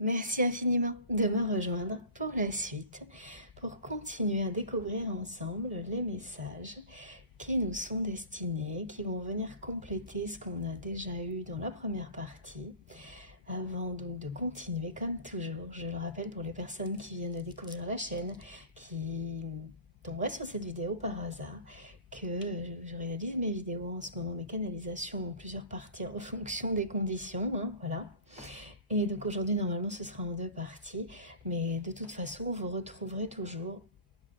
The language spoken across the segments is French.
Merci infiniment de me rejoindre pour la suite, pour continuer à découvrir ensemble les messages qui nous sont destinés, qui vont venir compléter ce qu'on a déjà eu dans la première partie. Avant donc de continuer, comme toujours, je le rappelle pour les personnes qui viennent de découvrir la chaîne, qui tomberaient sur cette vidéo par hasard, que je réalise mes vidéos en ce moment, mes canalisations en plusieurs parties en fonction des conditions, voilà. Et donc aujourd'hui, normalement, ce sera en 2 parties, mais de toute façon, vous retrouverez toujours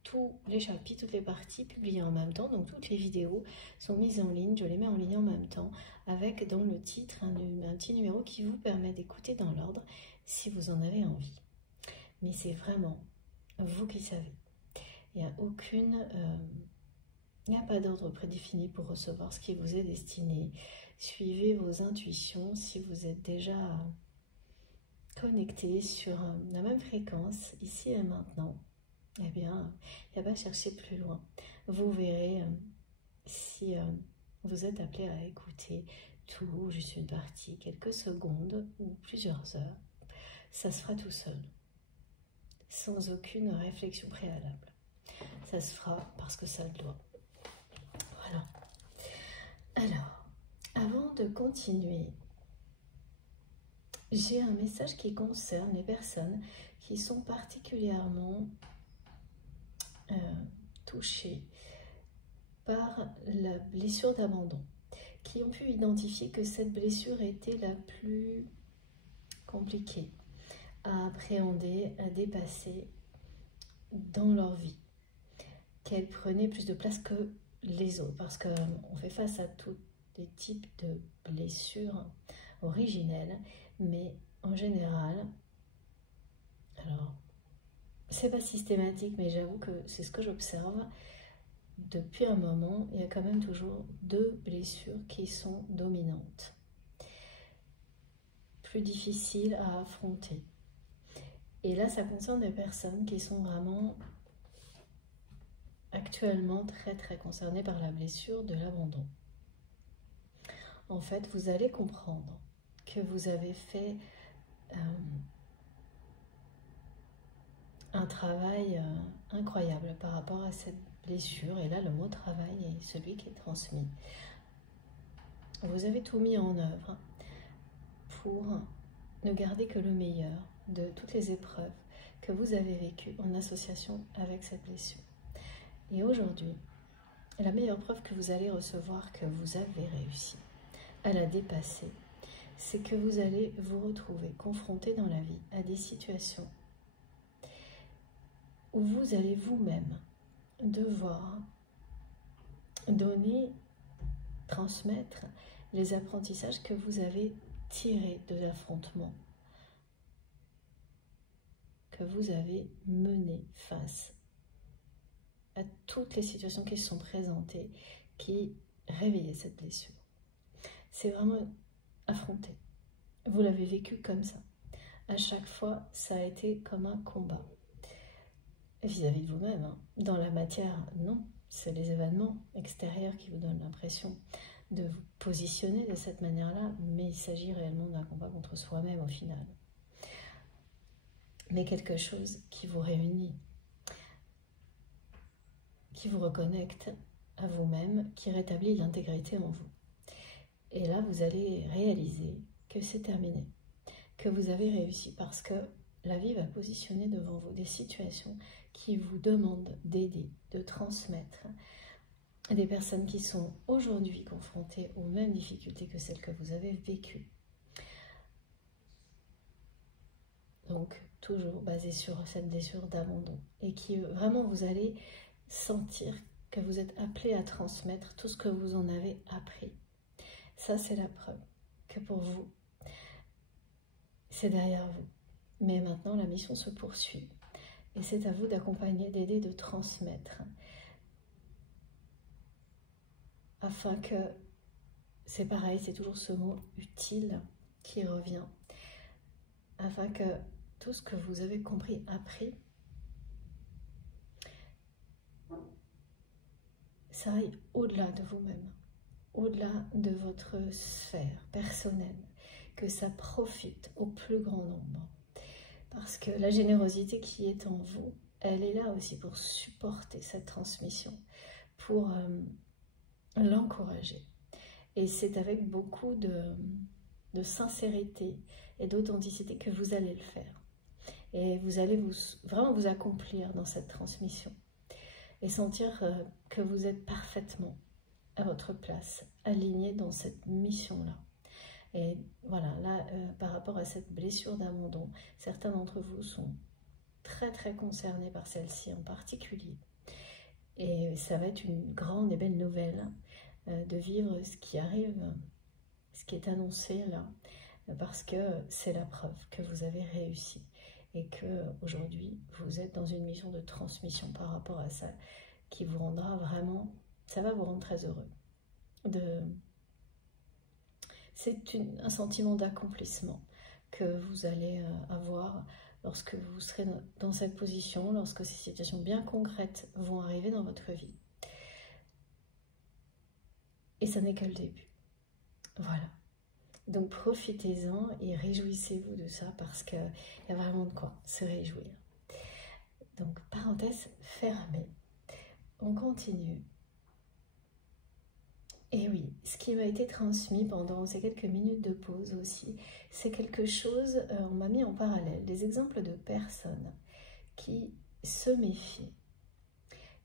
tous les chapitres, toutes les parties publiées en même temps. Donc toutes les vidéos sont mises en ligne, je les mets en ligne en même temps, avec dans le titre un petit numéro qui vous permet d'écouter dans l'ordre si vous en avez envie. Mais c'est vraiment vous qui savez. Il n'y a il n'y a pas d'ordre prédéfini pour recevoir ce qui vous est destiné. Suivez vos intuitions si vous êtes déjà connecté sur la même fréquence, ici et maintenant. Eh bien, il n'y a pas à chercher plus loin. Vous verrez si vous êtes appelé à écouter tout ou juste une partie, quelques secondes ou plusieurs heures. Ça se fera tout seul, sans aucune réflexion préalable. Ça se fera parce que ça le doit. Voilà. Alors, avant de continuer, j'ai un message qui concerne les personnes qui sont particulièrement touchées par la blessure d'abandon, qui ont pu identifier que cette blessure était la plus compliquée à appréhender, à dépasser dans leur vie, qu'elle prenait plus de place que les autres, parce qu'on fait face à tous les types de blessures originelles, mais en général, alors c'est pas systématique, mais j'avoue que c'est ce que j'observe depuis un moment. Il y a quand même toujours 2 blessures qui sont dominantes, plus difficiles à affronter. Et là, ça concerne des personnes qui sont vraiment actuellement très concernées par la blessure de l'abandon. En fait, vous allez comprendre que vous avez fait un travail incroyable par rapport à cette blessure. Et là, le mot travail est celui qui est transmis. Vous avez tout mis en œuvre pour ne garder que le meilleur de toutes les épreuves que vous avez vécues en association avec cette blessure. Et aujourd'hui, la meilleure preuve que vous allez recevoir que vous avez réussi à la dépasser, c'est que vous allez vous retrouver confronté dans la vie à des situations où vous allez vous-même devoir donner, transmettre les apprentissages que vous avez tirés de l'affrontement que vous avez mené face à toutes les situations qui se sont présentées, qui réveillaient cette blessure. C'est vraiment affronté. Vous l'avez vécu comme ça. À chaque fois, ça a été comme un combat. Vis-à-vis de vous-même. Dans la matière, non. C'est les événements extérieurs qui vous donnent l'impression de vous positionner de cette manière-là, mais il s'agit réellement d'un combat contre soi-même au final. Mais quelque chose qui vous réunit, qui vous reconnecte à vous-même, qui rétablit l'intégrité en vous. Et là, vous allez réaliser que c'est terminé, que vous avez réussi, parce que la vie va positionner devant vous des situations qui vous demandent d'aider, de transmettre, des personnes qui sont aujourd'hui confrontées aux mêmes difficultés que celles que vous avez vécues. Donc, toujours basé sur cette blessure d'abandon. Et qui vraiment, vous allez sentir que vous êtes appelé à transmettre tout ce que vous en avez appris. Ça, c'est la preuve que pour vous, c'est derrière vous. Mais maintenant, la mission se poursuit. Et c'est à vous d'accompagner, d'aider, de transmettre. Afin que, c'est pareil, c'est toujours ce mot utile qui revient. Afin que tout ce que vous avez compris, appris, ça aille au-delà de vous-même, au-delà de votre sphère personnelle, que ça profite au plus grand nombre. Parce que la générosité qui est en vous, elle est là aussi pour supporter cette transmission, pour l'encourager. Et c'est avec beaucoup de sincérité et d'authenticité que vous allez le faire. Et vous allez vraiment vous accomplir dans cette transmission. Et sentir que vous êtes parfaitement à votre place, aligné dans cette mission-là. Et voilà, là, par rapport à cette blessure d'abandon, certains d'entre vous sont très très concernés par celle-ci en particulier. Et ça va être une grande et belle nouvelle de vivre ce qui arrive, ce qui est annoncé là, parce que c'est la preuve que vous avez réussi et que aujourd'hui vous êtes dans une mission de transmission par rapport à ça qui vous rendra vraiment, ça va vous rendre très heureux. C'est un sentiment d'accomplissement que vous allez avoir lorsque vous serez dans cette position, lorsque ces situations bien concrètes vont arriver dans votre vie. Et ça n'est que le début. Voilà. Donc profitez-en et réjouissez-vous de ça parce qu'il y a vraiment de quoi se réjouir. Donc parenthèse fermée. On continue. Et oui, ce qui m'a été transmis pendant ces quelques minutes de pause aussi, c'est quelque chose, on m'a mis en parallèle des exemples de personnes qui se méfient.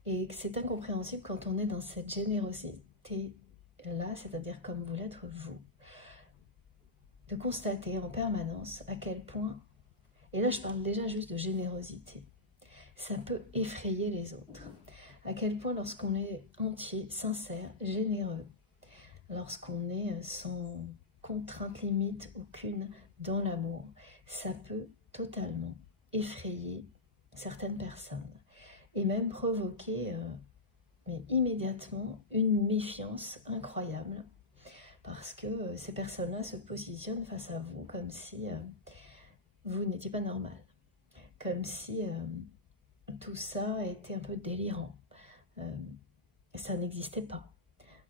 Et c'est incompréhensible quand on est dans cette générosité-là, c'est-à-dire comme vous l'êtes vous, de constater en permanence à quel point, et là je parle déjà juste de générosité, ça peut effrayer les autres. À quel point lorsqu'on est entier, sincère, généreux, lorsqu'on est sans contrainte limite aucune dans l'amour, ça peut totalement effrayer certaines personnes et même provoquer mais immédiatement une méfiance incroyable parce que ces personnes-là se positionnent face à vous comme si vous n'étiez pas normal, comme si tout ça était un peu délirant. Ça n'existait pas.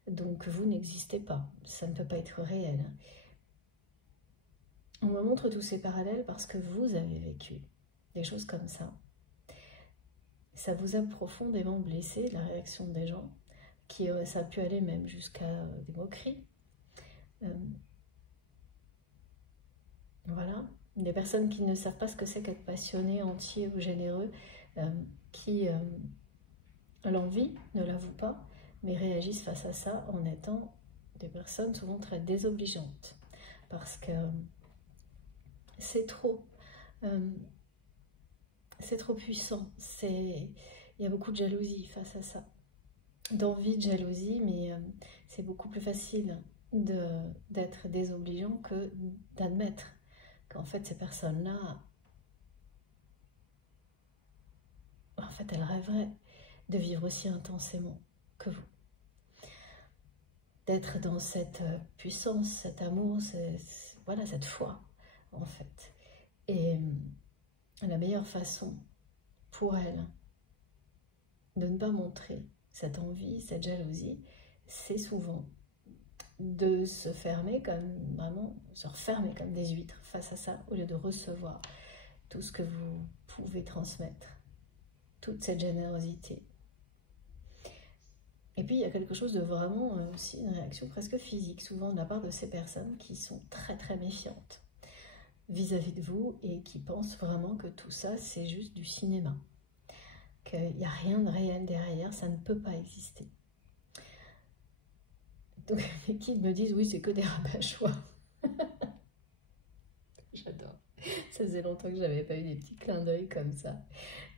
Donc vous n'existez pas. Ça ne peut pas être réel. On me montre tous ces parallèles parce que vous avez vécu des choses comme ça. Ça vous a profondément blessé, la réaction des gens, qui ça a pu aller même jusqu'à des moqueries. Voilà. Des personnes qui ne savent pas ce que c'est qu'être passionné, entier ou généreux, qui l'envie, ne l'avouent pas, mais réagissent face à ça en étant des personnes souvent très désobligeantes. Parce que c'est trop puissant. Il y a beaucoup de jalousie face à ça. D'envie, de jalousie, mais c'est beaucoup plus facile d'être désobligeant que d'admettre qu'en fait ces personnes-là, en fait elles rêveraient de vivre aussi intensément que vous. D'être dans cette puissance, cet amour, voilà, cette foi, en fait. Et la meilleure façon pour elles de ne pas montrer cette envie, cette jalousie, c'est souvent de se fermer comme, vraiment, se refermer comme des huîtres face à ça, au lieu de recevoir tout ce que vous pouvez transmettre, toute cette générosité. Et puis, il y a quelque chose de vraiment aussi, une réaction presque physique, souvent de la part de ces personnes qui sont très très méfiantes vis-à-vis de vous et qui pensent vraiment que tout ça, c'est juste du cinéma. Qu'il n'y a rien de réel derrière, ça ne peut pas exister. Donc, les kids me disent, oui, c'est que des rabat-choix. J'adore. Ça faisait longtemps que je n'avais pas eu des petits clins d'œil comme ça.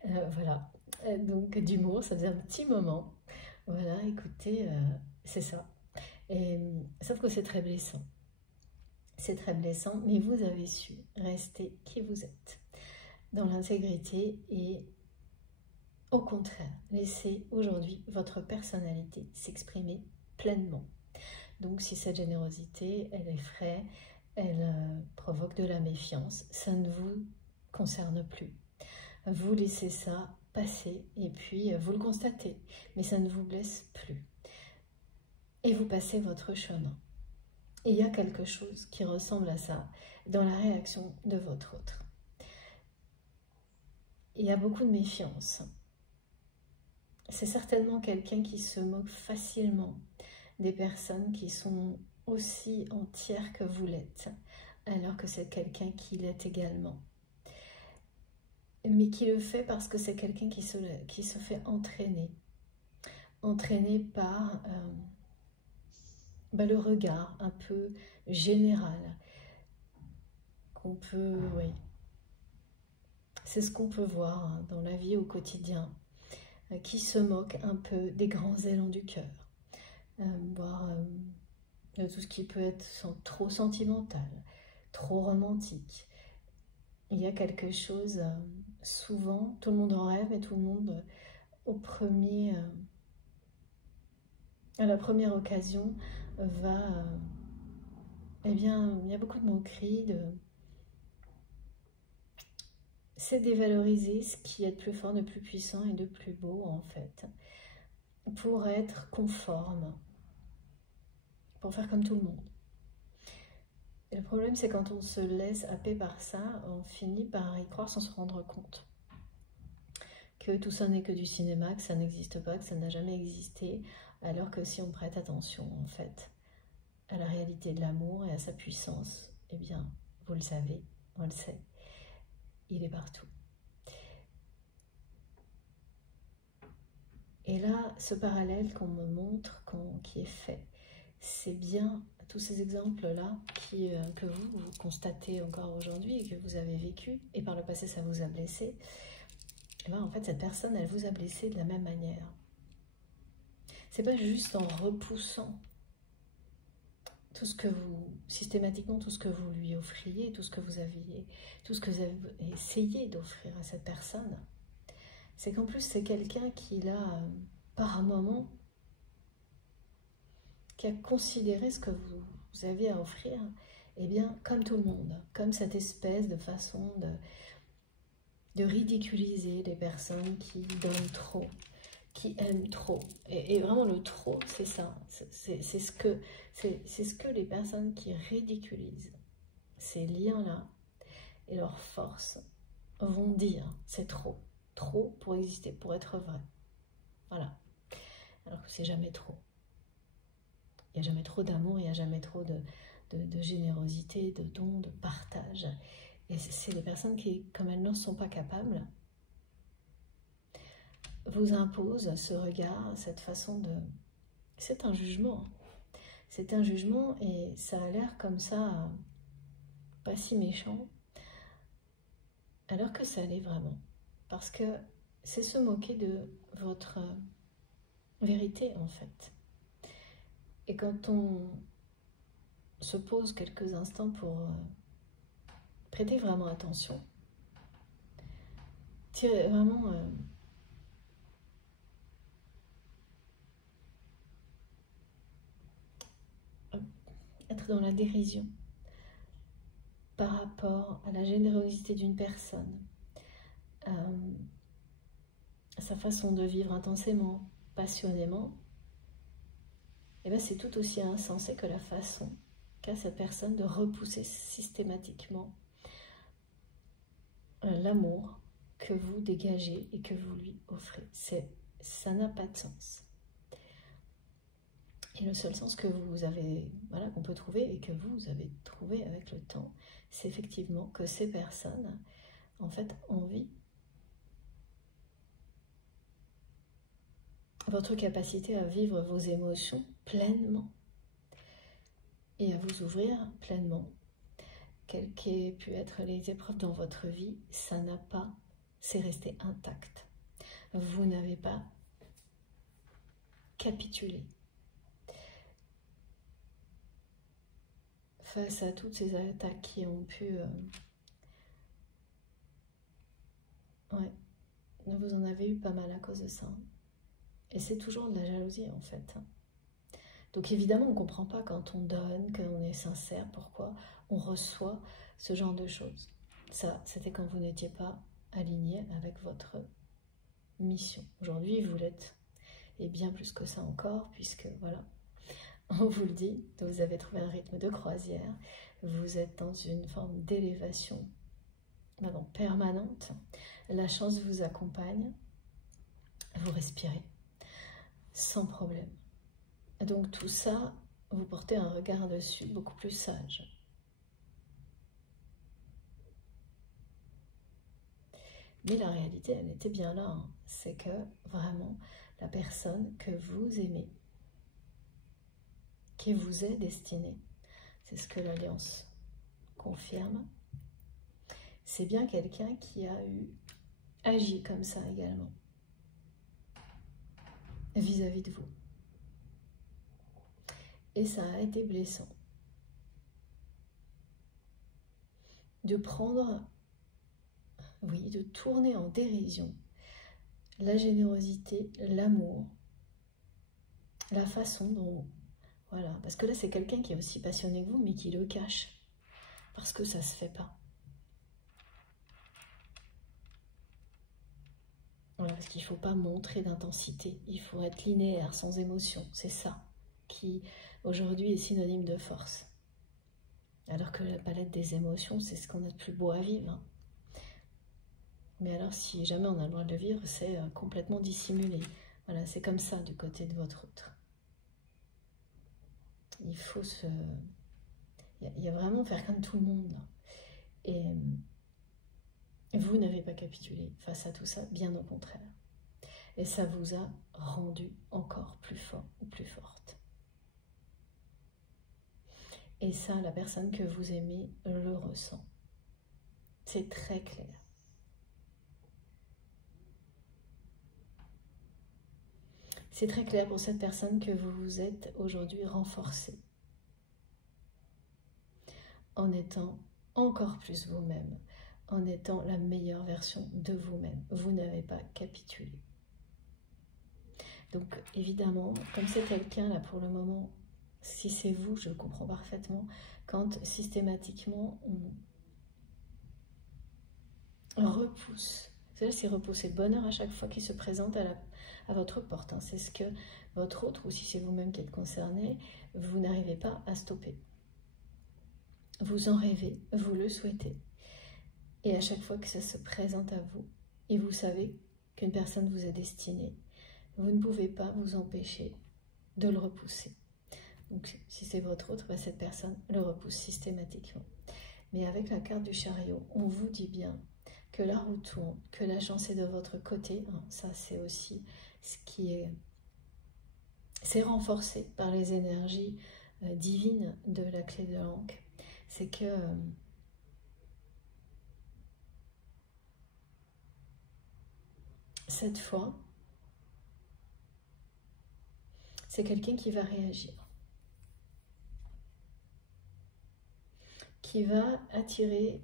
Voilà. Donc, d'humour, ça faisait un petit moment. Voilà, écoutez, c'est ça. Et, sauf que c'est très blessant. C'est très blessant, mais vous avez su rester qui vous êtes, dans l'intégrité et au contraire, laissez aujourd'hui votre personnalité s'exprimer pleinement. Donc si cette générosité, elle effraie, elle provoque de la méfiance, ça ne vous concerne plus. Vous laissez ça passer et puis vous le constatez, mais ça ne vous blesse plus. Et vous passez votre chemin. Et il y a quelque chose qui ressemble à ça dans la réaction de votre autre. il y a beaucoup de méfiance. C'est certainement quelqu'un qui se moque facilement des personnes qui sont aussi entières que vous l'êtes, alors que c'est quelqu'un qui l'est également. Mais qui le fait parce que c'est quelqu'un qui se fait entraîner. Entraîné par le regard un peu général qu'on peut, oui. C'est ce qu'on peut voir dans la vie au quotidien, qui se moque un peu des grands élans du cœur, voire de tout ce qui peut être trop sentimental, trop romantique. Il y a quelque chose, souvent, tout le monde en rêve et tout le monde, à la première occasion, va... eh bien, il y a beaucoup de moqueries, c'est dévaloriser ce qui est de plus fort, de plus puissant et de plus beau, en fait, pour être conforme, pour faire comme tout le monde. Et le problème, c'est quand on se laisse happer par ça, on finit par y croire sans se rendre compte que tout ça n'est que du cinéma, que ça n'existe pas, que ça n'a jamais existé, alors que si on prête attention, en fait, à la réalité de l'amour et à sa puissance, eh bien, vous le savez, on le sait, il est partout. Et là, ce parallèle qu'on me montre, qui est fait, c'est bien tous ces exemples-là que vous constatez encore aujourd'hui et que vous avez vécu, et par le passé ça vous a blessé. Et bien, en fait, cette personne, elle vous a blessé de la même manière. C'est pas juste en repoussant systématiquement tout ce que vous lui offriez, tout ce que vous avez essayé d'offrir à cette personne. C'est qu'en plus, c'est quelqu'un qui l'a, par un moment, qui a considéré ce que vous aviez à offrir, eh bien, comme tout le monde, comme cette espèce de façon de ridiculiser les personnes qui donnent trop, qui aiment trop. Et vraiment, le trop, c'est ça. C'est ce que les personnes qui ridiculisent ces liens-là et leur force vont dire. C'est trop. Trop pour exister, pour être vrai. Voilà. Alors que c'est jamais trop. Il n'y a jamais trop d'amour, il n'y a jamais trop de générosité, de don, de partage. Et c'est des personnes qui, comme elles n'en sont pas capables, vous imposent ce regard, cette façon de... C'est un jugement. C'est un jugement et ça a l'air comme ça, pas si méchant, alors que ça l'est vraiment. Parce que c'est se moquer de votre vérité, en fait. Et quand on se pose quelques instants pour prêter vraiment attention, vraiment être dans la dérision par rapport à la générosité d'une personne, sa façon de vivre intensément, passionnément, et bien c'est tout aussi insensé que la façon qu'a cette personne de repousser systématiquement l'amour que vous dégagez et que vous lui offrez. Ça n'a pas de sens. Et le seul sens que vous avez, voilà, qu'on peut trouver et que vous avez trouvé avec le temps, c'est effectivement que ces personnes, en fait, envient votre capacité à vivre vos émotions pleinement et à vous ouvrir pleinement. Quelles qu'aient pu être les épreuves dans votre vie, ça n'a pas, c'est resté intact. Vous n'avez pas capitulé face à toutes ces attaques qui ont pu... ouais, vous en avez eu pas mal à cause de ça. Et c'est toujours de la jalousie, en fait. Donc évidemment, on ne comprend pas quand on donne, qu'on est sincère, pourquoi on reçoit ce genre de choses. Ça, c'était quand vous n'étiez pas aligné avec votre mission. Aujourd'hui, vous l'êtes. Et bien plus que ça encore, puisque, voilà, on vous le dit, vous avez trouvé un rythme de croisière, vous êtes dans une forme d'élévation permanente, La chance vous accompagne, vous respirez sans problème. Donc tout ça, vous portez un regard dessus beaucoup plus sage. Mais la réalité, elle était bien là. Hein. C'est que vraiment, la personne que vous aimez, qui vous est destinée, c'est ce que l'Alliance confirme, c'est bien quelqu'un qui a agi comme ça également, vis-à-vis de vous. Et ça a été blessant. De prendre, oui, de tourner en dérision la générosité, l'amour, la façon dont, voilà, parce que là c'est quelqu'un qui est aussi passionné que vous, mais qui le cache, parce que ça se fait pas. Voilà, parce qu'il ne faut pas montrer d'intensité, il faut être linéaire, sans émotion, c'est ça qui aujourd'hui est synonyme de force. Alors que la palette des émotions, c'est ce qu'on a de plus beau à vivre. Hein. Mais alors, si jamais on a le droit de le vivre, c'est complètement dissimulé. Voilà, c'est comme ça du côté de votre autre. Il faut se... Il y a vraiment faire comme tout le monde. Et vous n'avez pas capitulé face à tout ça, bien au contraire. Et ça vous a rendu encore plus fort ou plus forte. Et ça, la personne que vous aimez le ressent. C'est très clair. C'est très clair pour cette personne que vous vous êtes aujourd'hui renforcé. En étant encore plus vous-même, en étant la meilleure version de vous-même. Vous n'avez pas capitulé. Donc évidemment, comme c'est quelqu'un là pour le moment, si c'est vous, je le comprends parfaitement, quand systématiquement on repousse, c'est repousser le bonheur à chaque fois qu'il se présente à votre porte. Hein. C'est ce que votre autre, ou si c'est vous-même qui êtes concerné, vous n'arrivez pas à stopper. Vous en rêvez, vous le souhaitez. Et à chaque fois que ça se présente à vous, et vous savez qu'une personne vous est destinée, vous ne pouvez pas vous empêcher de le repousser. Donc si c'est votre autre, bah, cette personne le repousse systématiquement. Mais avec la carte du chariot, on vous dit bien que la roue tourne, que la chance est de votre côté. Hein, ça, c'est aussi ce qui est... C'est renforcé par les énergies divines de la clé de l'Ankh. C'est que... cette fois, c'est quelqu'un qui va réagir, qui va attirer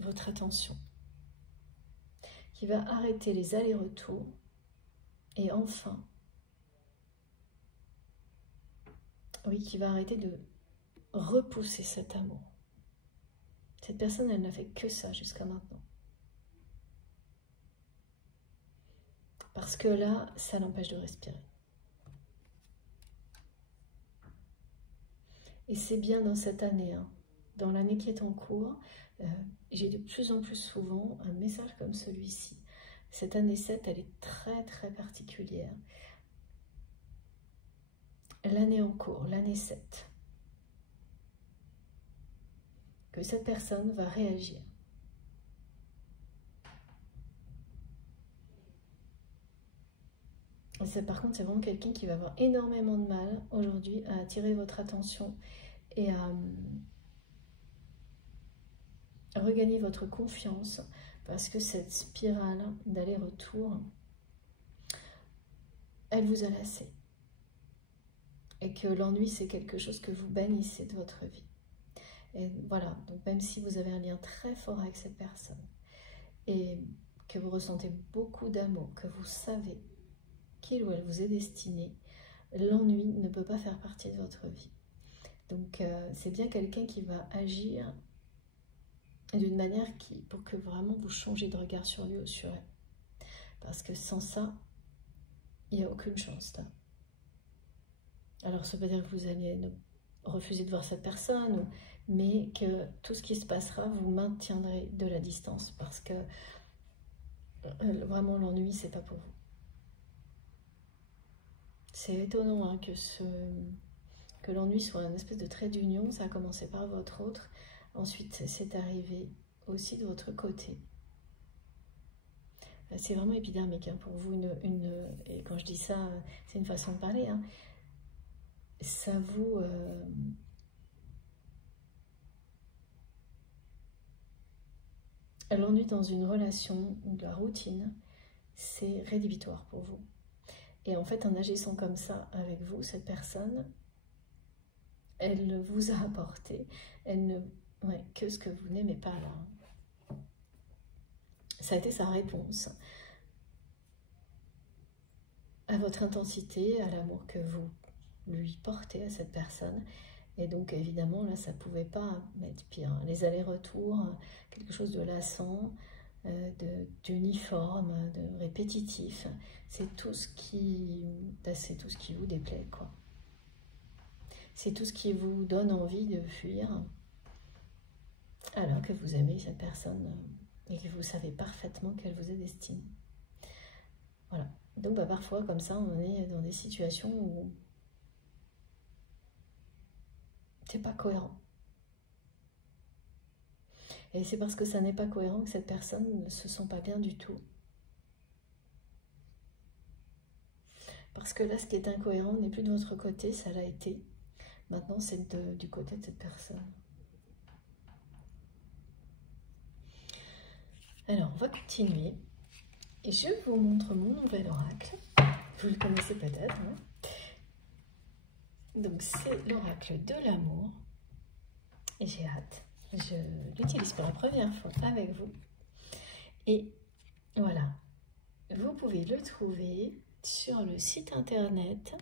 votre attention, qui va arrêter les allers-retours et enfin, oui, qui va arrêter de repousser cet amour. Cette personne, elle n'a fait que ça jusqu'à maintenant. Parce que là, ça l'empêche de respirer. Et c'est bien dans cette année, hein, dans l'année qui est en cours, j'ai de plus en plus souvent un message comme celui-ci. Cette année 7, elle est très très particulière. L'année en cours, l'année 7, que cette personne va réagir. Par contre, c'est vraiment quelqu'un qui va avoir énormément de mal aujourd'hui à attirer votre attention et à regagner votre confiance parce que cette spirale d'aller-retour, elle vous a lassé. Et que l'ennui, c'est quelque chose que vous bannissez de votre vie. Et voilà, donc même si vous avez un lien très fort avec cette personne et que vous ressentez beaucoup d'amour, que vous savez qu'il ou elle vous est destiné, l'ennui ne peut pas faire partie de votre vie. Donc c'est bien quelqu'un qui va agir d'une manière pour que vraiment vous changez de regard sur lui ou sur elle. Parce que sans ça, il n'y a aucune chance là. Alors ça veut dire que vous allez refuser de voir cette personne, mais que tout ce qui se passera, vous maintiendrez de la distance parce que Vraiment, l'ennui, c'est pas pour vous. C'est étonnant hein, que l'ennui soit un espèce de trait d'union. Ça a commencé par votre autre. Ensuite, c'est arrivé aussi de votre côté. C'est vraiment épidermique hein, pour vous. Et quand je dis ça, c'est une façon de parler. Hein. Ça vous... l'ennui dans une relation ou de la routine, c'est rédhibitoire pour vous. Et en fait, en agissant comme ça avec vous, cette personne, elle vous a apporté que ce que vous n'aimez pas là. Ça a été sa réponse à votre intensité, à l'amour que vous lui portez à cette personne. Et donc évidemment là ça pouvait pas être pire. Les allers-retours, quelque chose de lassant, d'uniforme, de répétitif, c'est tout ce qui vous déplaît quoi. C'est tout ce qui vous donne envie de fuir alors que vous aimez cette personne et que vous savez parfaitement qu'elle vous est destinée. Voilà. Donc parfois comme ça on est dans des situations où c'est pas cohérent. Et c'est parce que ça n'est pas cohérent que cette personne ne se sent pas bien du tout. Parce que là, ce qui est incohérent n'est plus de votre côté, ça l'a été. Maintenant, c'est du côté de cette personne. Alors, on va continuer. Et je vous montre mon nouvel oracle. Vous le connaissez peut-être. Hein? Donc, c'est l'oracle de l'amour. Et j'ai hâte. Je l'utilise pour la première fois avec vous. Et voilà. Vous pouvez le trouver sur le site internet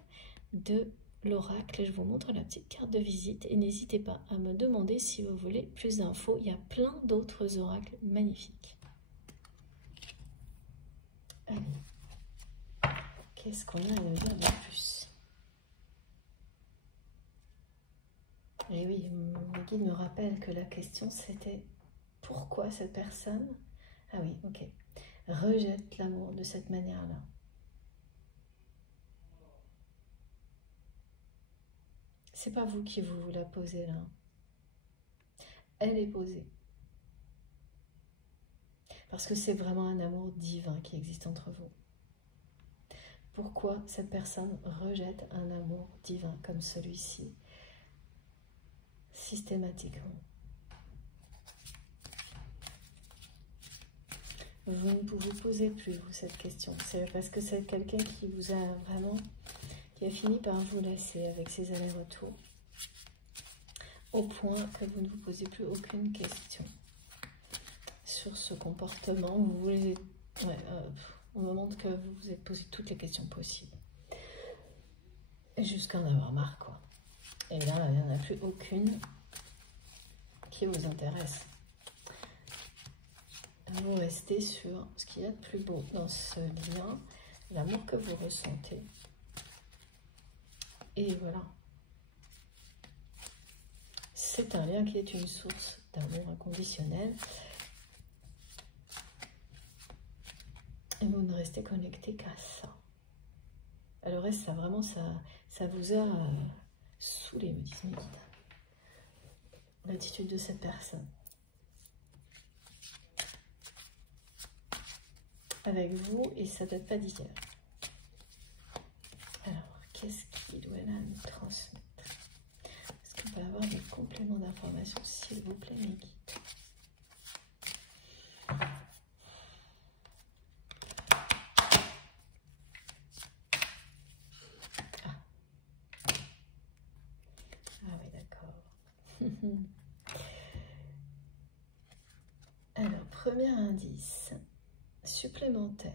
de l'oracle. Je vous montre la petite carte de visite et n'hésitez pas à me demander si vous voulez plus d'infos. Il y a plein d'autres oracles magnifiques. Allez, qu'est-ce qu'on a à me dire de plus? Et oui, mes guides me rappellent que la question c'était pourquoi cette personne, ah oui, ok, rejette l'amour de cette manière-là. C'est pas vous qui vous la posez là. Elle est posée. Parce que c'est vraiment un amour divin qui existe entre vous. Pourquoi cette personne rejette un amour divin comme celui-ci systématiquement? Vous ne pouvez poser plus vous cette question. C'est parce que c'est quelqu'un qui vous a vraiment, qui a fini par vous laisser avec ses allers-retours, au point que vous ne vous posez plus aucune question sur ce comportement. Vous voulez, on me montre que vous vous êtes posé toutes les questions possibles, jusqu'à en avoir marre quoi. Et là, il n'y en a plus aucune qui vous intéresse. Vous restez sur ce qu'il y a de plus beau dans ce lien, l'amour que vous ressentez. Et voilà. C'est un lien qui est une source d'amour inconditionnel. Et vous ne restez connecté qu'à ça. Le reste, ça vraiment, ça vous a saoulé, me disent mes guides. L'attitude de cette personne. Avec vous, et ça date pas d'hier. Alors, qu'est-ce qu'il doit là nous transmettre? Est-ce qu'on peut avoir des compléments d'information, s'il vous plaît, mes guides? Ah oui, d'accord. Alors, premier indice supplémentaire.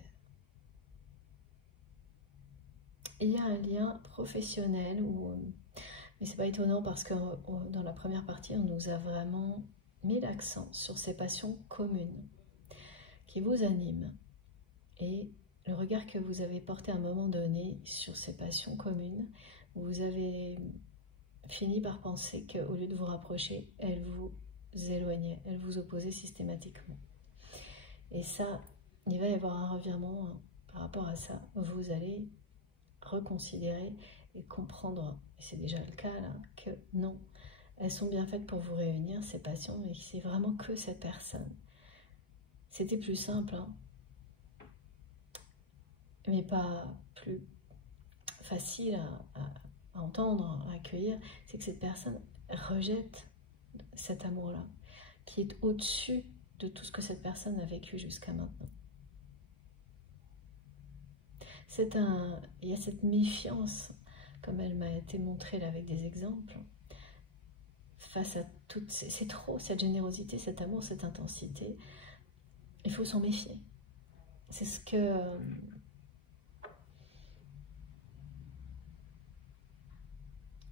Il y a un lien professionnel, mais c'est pas étonnant parce que dans la première partie, on nous a vraiment mis l'accent sur ces passions communes qui vous animent et le regard que vous avez porté à un moment donné sur ces passions communes. Vous avez fini par penser qu'au lieu de vous rapprocher, elles vous éloignaient, elles vous opposaient systématiquement. Et ça, il va y avoir un revirement par rapport à ça. Vous allez reconsidérer et comprendre, et c'est déjà le cas là, que non, elles sont bien faites pour vous réunir, ces passions, et c'est vraiment que cette personne. C'était plus simple, hein, mais pas plus facile à entendre, à accueillir. C'est que cette personne rejette cet amour-là, qui est au-dessus de tout ce que cette personne a vécu jusqu'à maintenant. Il y a cette méfiance, comme elle m'a été montrée là avec des exemples, face à toutes c'est trop, cette générosité, cet amour, cette intensité. Il faut s'en méfier. C'est ce que...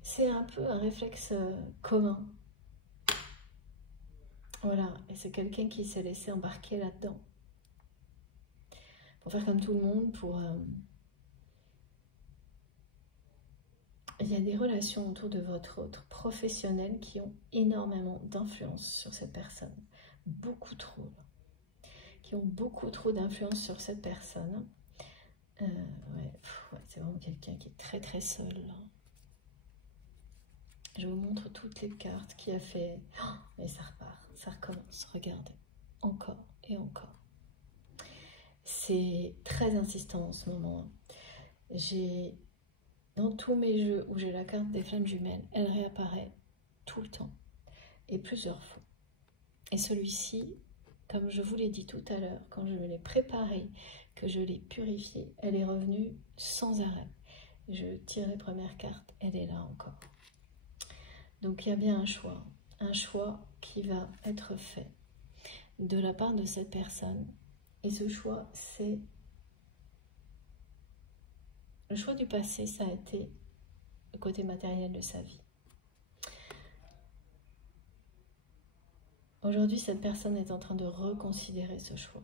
c'est un peu un réflexe commun. Voilà, et c'est quelqu'un qui s'est laissé embarquer là-dedans. Pour faire comme tout le monde, pour... Il y a des relations autour de votre autre professionnel qui ont énormément d'influence sur cette personne. Beaucoup trop. Qui ont beaucoup trop d'influence sur cette personne. Ouais, c'est vraiment quelqu'un qui est très très seul. Là. Je vous montre toutes les cartes qui a fait... Oh, mais ça repart, ça recommence, regardez. Encore et encore. C'est très insistant en ce moment. J'ai... Dans tous mes jeux où j'ai la carte des flammes jumelles, elle réapparaît tout le temps et plusieurs fois. Et celui-ci, comme je vous l'ai dit tout à l'heure, quand je l'ai préparé, que je l'ai purifié, elle est revenue sans arrêt. Je tire les premières cartes, elle est là encore. Donc il y a bien un choix qui va être fait de la part de cette personne. Et ce choix, c'est... Le choix du passé, ça a été le côté matériel de sa vie. Aujourd'hui, cette personne est en train de reconsidérer ce choix.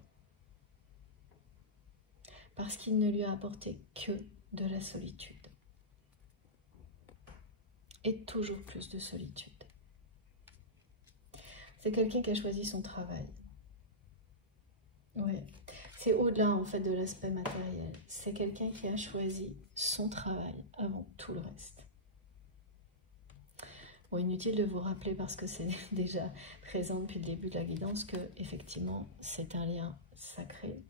Parce qu'il ne lui a apporté que de la solitude. Et toujours plus de solitude. C'est quelqu'un qui a choisi son travail. Oui, c'est au-delà en fait de l'aspect matériel. C'est quelqu'un qui a choisi son travail avant tout le reste. Bon, inutile de vous rappeler parce que c'est déjà présent depuis le début de la guidance que effectivement c'est un lien sacré.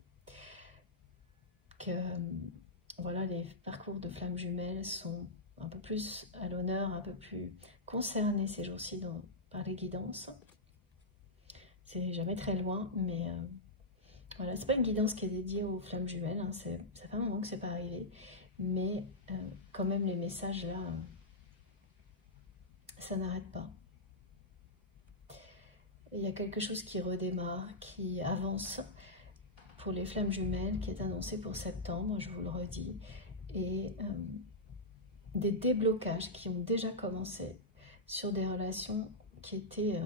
Que voilà, les parcours de flammes jumelles sont un peu plus à l'honneur, un peu plus concernés ces jours-ci par les guidances. C'est jamais très loin, mais voilà, c'est pas une guidance qui est dédiée aux flammes jumelles, hein, ça fait un moment que c'est pas arrivé, mais quand même les messages là, ça n'arrête pas. Il y a quelque chose qui redémarre, qui avance pour les flammes jumelles, qui est annoncé pour septembre, je vous le redis, et des déblocages qui ont déjà commencé sur des relations qui étaient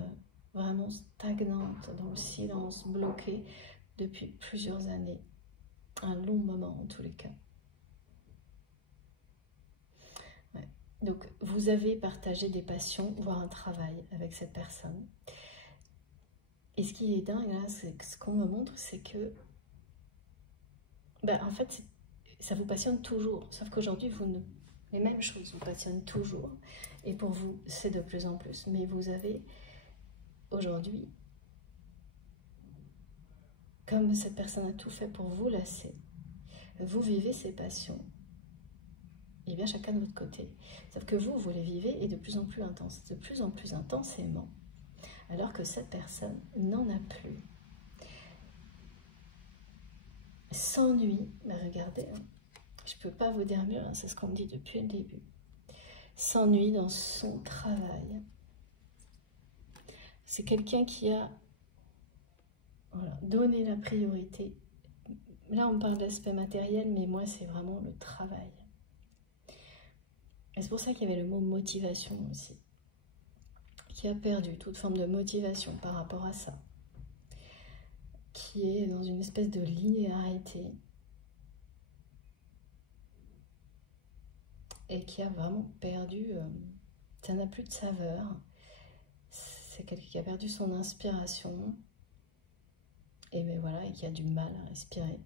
vraiment stagnantes, dans le silence, bloquées depuis plusieurs années, un long moment en tous les cas. Ouais. Donc vous avez partagé des passions, voire un travail avec cette personne. Et ce qui est dingue là, c'est que ce qu'on me montre, c'est que en fait, ça vous passionne toujours, sauf qu'aujourd'hui, les mêmes choses vous passionnent toujours. Et pour vous, c'est de plus en plus. Mais vous avez, aujourd'hui, comme cette personne a tout fait pour vous lasser, vous vivez ces passions. Et bien chacun de votre côté. Sauf que vous les vivez et de plus en plus intensément. Alors que cette personne n'en a plus. S'ennuie, mais regardez, hein, je ne peux pas vous dire mieux, hein, c'est ce qu'on me dit depuis le début. S'ennuie dans son travail. C'est quelqu'un qui a donné la priorité. Là, on parle d'aspect matériel, mais moi, c'est vraiment le travail. Et c'est pour ça qu'il y avait le mot motivation aussi. Qui a perdu toute forme de motivation par rapport à ça. Qui est dans une espèce de linéarité. Et qui a vraiment perdu, ça n'a plus de saveur. C'est quelqu'un qui a perdu son inspiration. et mais voilà, et qui a du mal à respirer.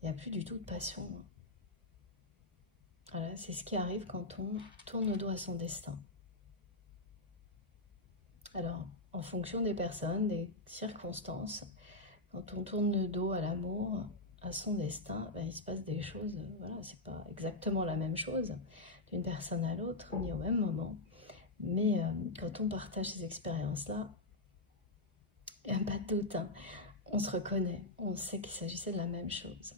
Il n'y a plus du tout de passion. Voilà, c'est ce qui arrive quand on tourne le dos à son destin. Alors, en fonction des personnes, des circonstances, quand on tourne le dos à l'amour, à son destin, ben, il se passe des choses, voilà, c'est pas exactement la même chose d'une personne à l'autre, ni au même moment. Mais quand on partage ces expériences-là, il n'y a pas de doute, hein, on se reconnaît, on sait qu'il s'agissait de la même chose.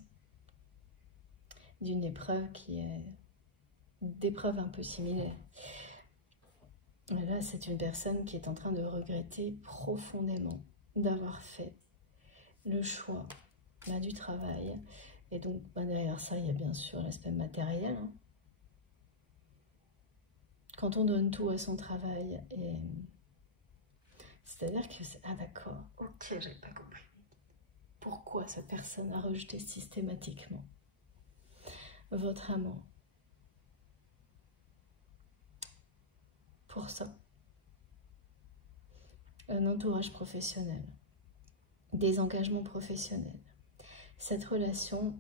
D'une épreuve qui est d'épreuves un peu similaires. Et là, c'est une personne qui est en train de regretter profondément d'avoir fait le choix là, du travail. Et donc, ben, derrière ça, il y a bien sûr l'aspect matériel. Hein. Quand on donne tout à son travail, et c'est-à-dire que c'est... Ah d'accord, ok, j'ai pas compris. Pourquoi cette personne a rejeté systématiquement votre amour? Pour ça, un entourage professionnel, des engagements professionnels. Cette relation,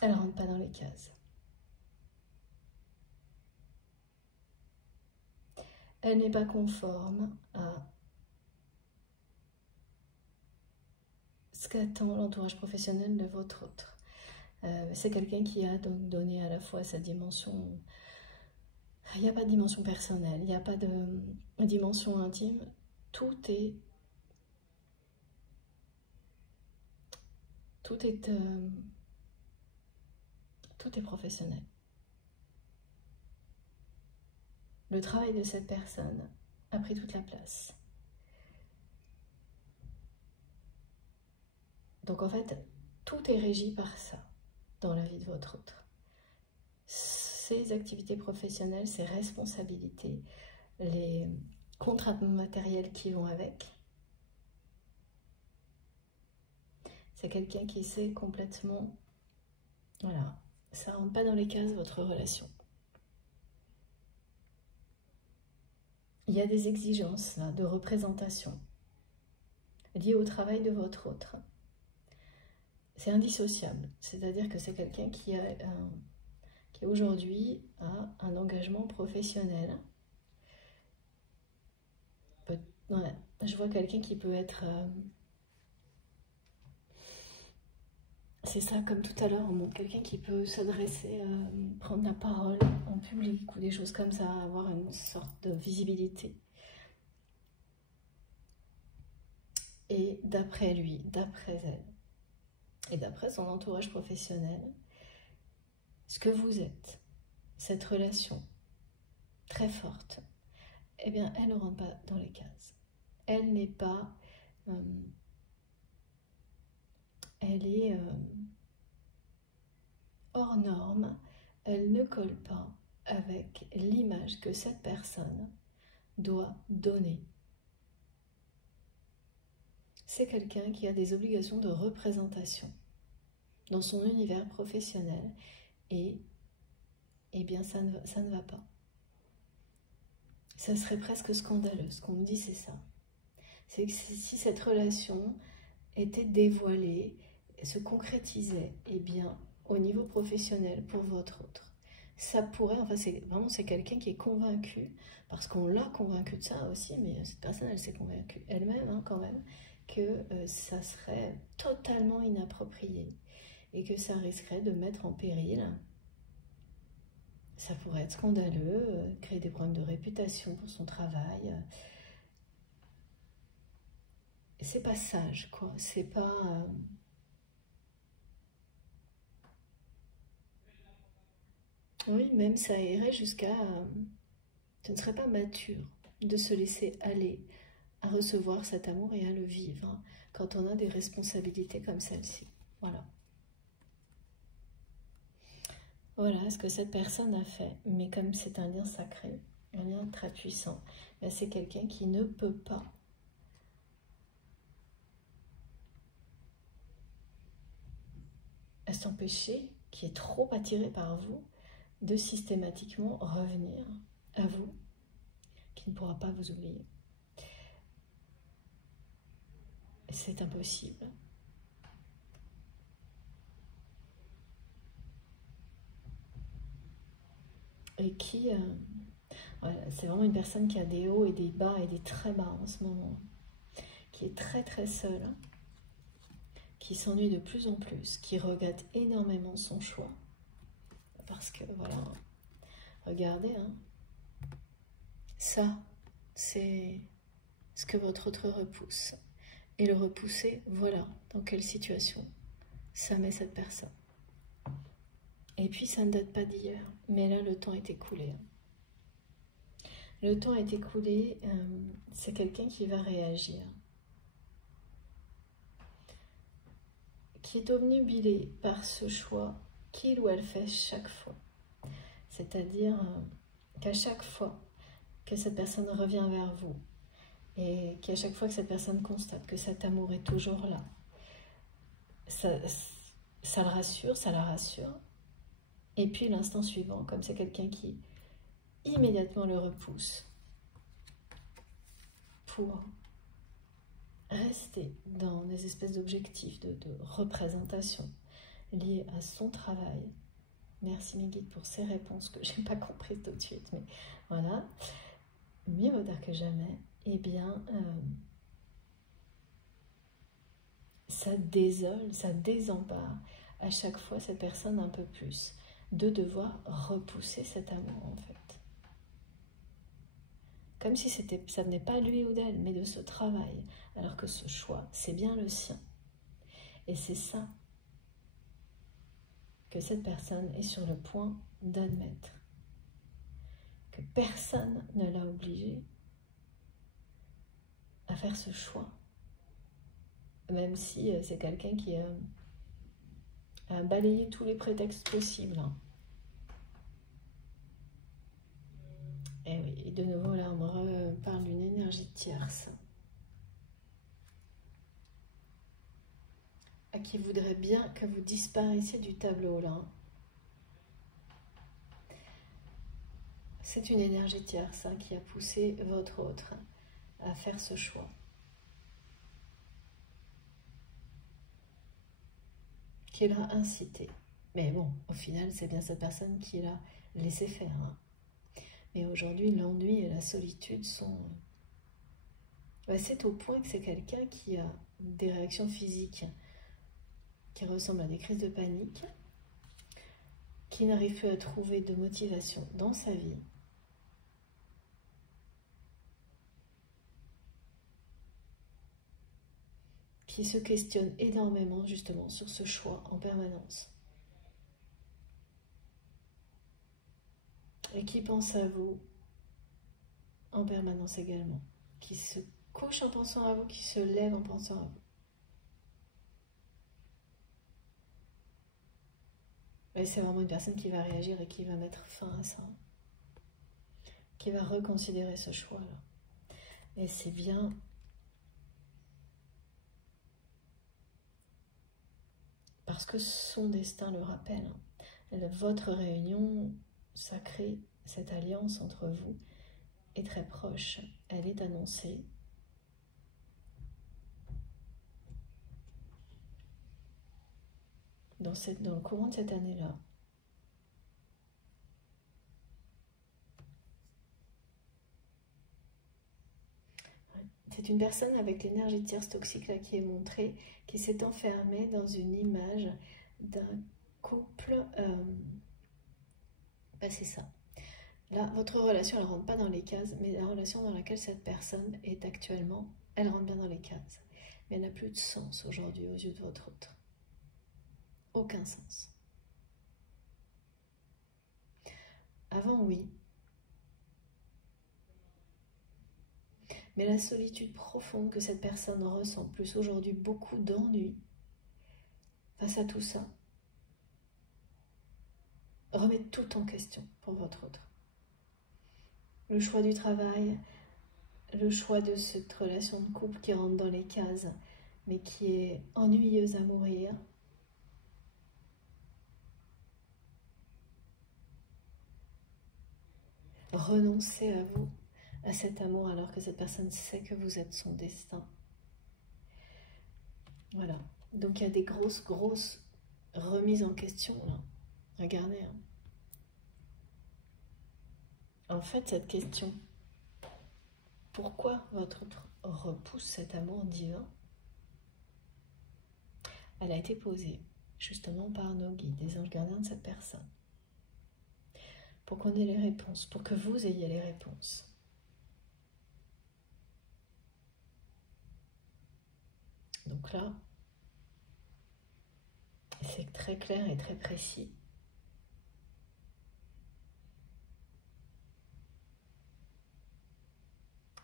elle rentre pas dans les cases. Elle n'est pas conforme à ce qu'attend l'entourage professionnel de votre autre. C'est quelqu'un qui a donc donné à la fois sa dimension... Il n'y a pas de dimension personnelle, il n'y a pas de dimension intime. Tout est professionnel. Le travail de cette personne a pris toute la place. Donc en fait, tout est régi par ça dans la vie de votre autre. Ses activités professionnelles, ses responsabilités, les contrats matériels qui vont avec. C'est quelqu'un qui sait complètement... Voilà, ça ne rentre pas dans les cases, votre relation. Il y a des exigences là, de représentation liées au travail de votre autre. C'est indissociable, c'est-à-dire que c'est quelqu'un qui aujourd'hui a un engagement professionnel. Ouais, je vois quelqu'un qui peut être... c'est ça, comme tout à l'heure, on montre quelqu'un qui peut s'adresser, prendre la parole en public ou des choses comme ça, avoir une sorte de visibilité. Et d'après lui, d'après elle, et d'après son entourage professionnel, ce que vous êtes, cette relation très forte, eh bien, elle ne rentre pas dans les cases. Elle n'est pas... elle est hors norme, elle ne colle pas avec l'image que cette personne doit donner. C'est quelqu'un qui a des obligations de représentation dans son univers professionnel et eh bien ça ne va pas. Ça serait presque scandaleux. Ce qu'on me dit, c'est ça. C'est que si cette relation était dévoilée, se concrétisait, eh bien, au niveau professionnel pour votre autre, ça pourrait, enfin, c'est quelqu'un qui est convaincu, parce qu'on l'a convaincu de ça aussi, mais cette personne, elle s'est convaincue elle-même, hein, quand même, que ça serait totalement inapproprié et que ça risquerait de mettre en péril. Ça pourrait être scandaleux, créer des problèmes de réputation pour son travail. C'est pas sage, quoi. C'est pas... Oui, même ça irait jusqu'à... ce ne serait pas mature de se laisser aller à recevoir cet amour et à le vivre, hein, quand on a des responsabilités comme celle-ci. Voilà. Voilà ce que cette personne a fait. Mais comme c'est un lien sacré, un lien très puissant, c'est quelqu'un qui ne peut pas s'empêcher, qui est trop attiré par vous, de systématiquement revenir à vous qui ne pourra pas vous oublier. C'est impossible. Et qui... voilà, c'est vraiment une personne qui a des hauts et des bas et des très bas en ce moment. Qui est très très seule. Qui s'ennuie de plus en plus. Qui regrette énormément son choix. Parce que voilà, regardez, hein, ça, c'est ce que votre autre repousse. Et le repousser, voilà dans quelle situation ça met cette personne. Et puis ça ne date pas d'hier, mais là le temps est écoulé. Le temps est écoulé, c'est quelqu'un qui va réagir. Qui est obnubilé par ce choix qu'il ou elle fait chaque fois. C'est-à-dire qu'à chaque fois que cette personne revient vers vous, et qu'à chaque fois que cette personne constate que cet amour est toujours là, ça le rassure, ça la rassure. Et puis l'instant suivant, comme c'est quelqu'un qui immédiatement le repousse pour rester dans des espèces d'objectifs, de représentation liés à son travail. Merci mes guides pour ces réponses que je n'ai pas comprises tout de suite, mais voilà. Mieux vaut tard que jamais. Eh bien, ça désole, ça désempare à chaque fois cette personne un peu plus de devoir repousser cet amour en fait. Comme si ça venait pas de lui ou d'elle, mais de ce travail, alors que ce choix, c'est bien le sien. Et c'est ça que cette personne est sur le point d'admettre. Que personne ne l'a obligé à faire ce choix. Même si c'est quelqu'un qui a balayé tous les prétextes possibles. Et oui, et de nouveau là, on me parle d'une énergie tierce. À qui voudrait bien que vous disparaissiez du tableau là. C'est une énergie tierce qui a poussé votre autre à faire ce choix. Qui l'a incité. Mais bon, au final, c'est bien cette personne qui l'a laissé faire. Mais aujourd'hui, l'ennui et la solitude sont... c'est au point que c'est quelqu'un qui a des réactions physiques qui ressemblent à des crises de panique, qui n'arrive plus à trouver de motivation dans sa vie, qui se questionne énormément justement sur ce choix en permanence. Et qui pense à vous en permanence également. Qui se couche en pensant à vous, qui se lève en pensant à vous. Et c'est vraiment une personne qui va réagir et qui va mettre fin à ça. Qui va reconsidérer ce choix-là. Et c'est bien... Parce que son destin le rappelle. Votre réunion sacrée, cette alliance entre vous, est très proche. Elle est annoncée. Dans le courant de cette année-là. C'est une personne avec l'énergie tierce toxique là, qui est montrée, qui s'est enfermée dans une image d'un couple. C'est ça. Là, votre relation, elle ne rentre pas dans les cases, mais la relation dans laquelle cette personne est actuellement, elle rentre bien dans les cases. Mais elle n'a plus de sens aujourd'hui aux yeux de votre autre. Aucun sens. Avant, oui. Mais la solitude profonde que cette personne ressent, plus aujourd'hui beaucoup d'ennui face à tout ça, remet tout en question pour votre autre. Le choix du travail, le choix de cette relation de couple qui rentre dans les cases, mais qui est ennuyeuse à mourir. Renoncer à vous, à cet amour alors que cette personne sait que vous êtes son destin. Voilà. Donc il y a des grosses remises en question là. Regardez. Hein. En fait, cette question, pourquoi votre autre repousse cet amour divin, elle a été posée justement par nos guides, les anges gardiens de cette personne. Pour qu'on ait les réponses, pour que vous ayez les réponses. Donc là, c'est très clair et très précis.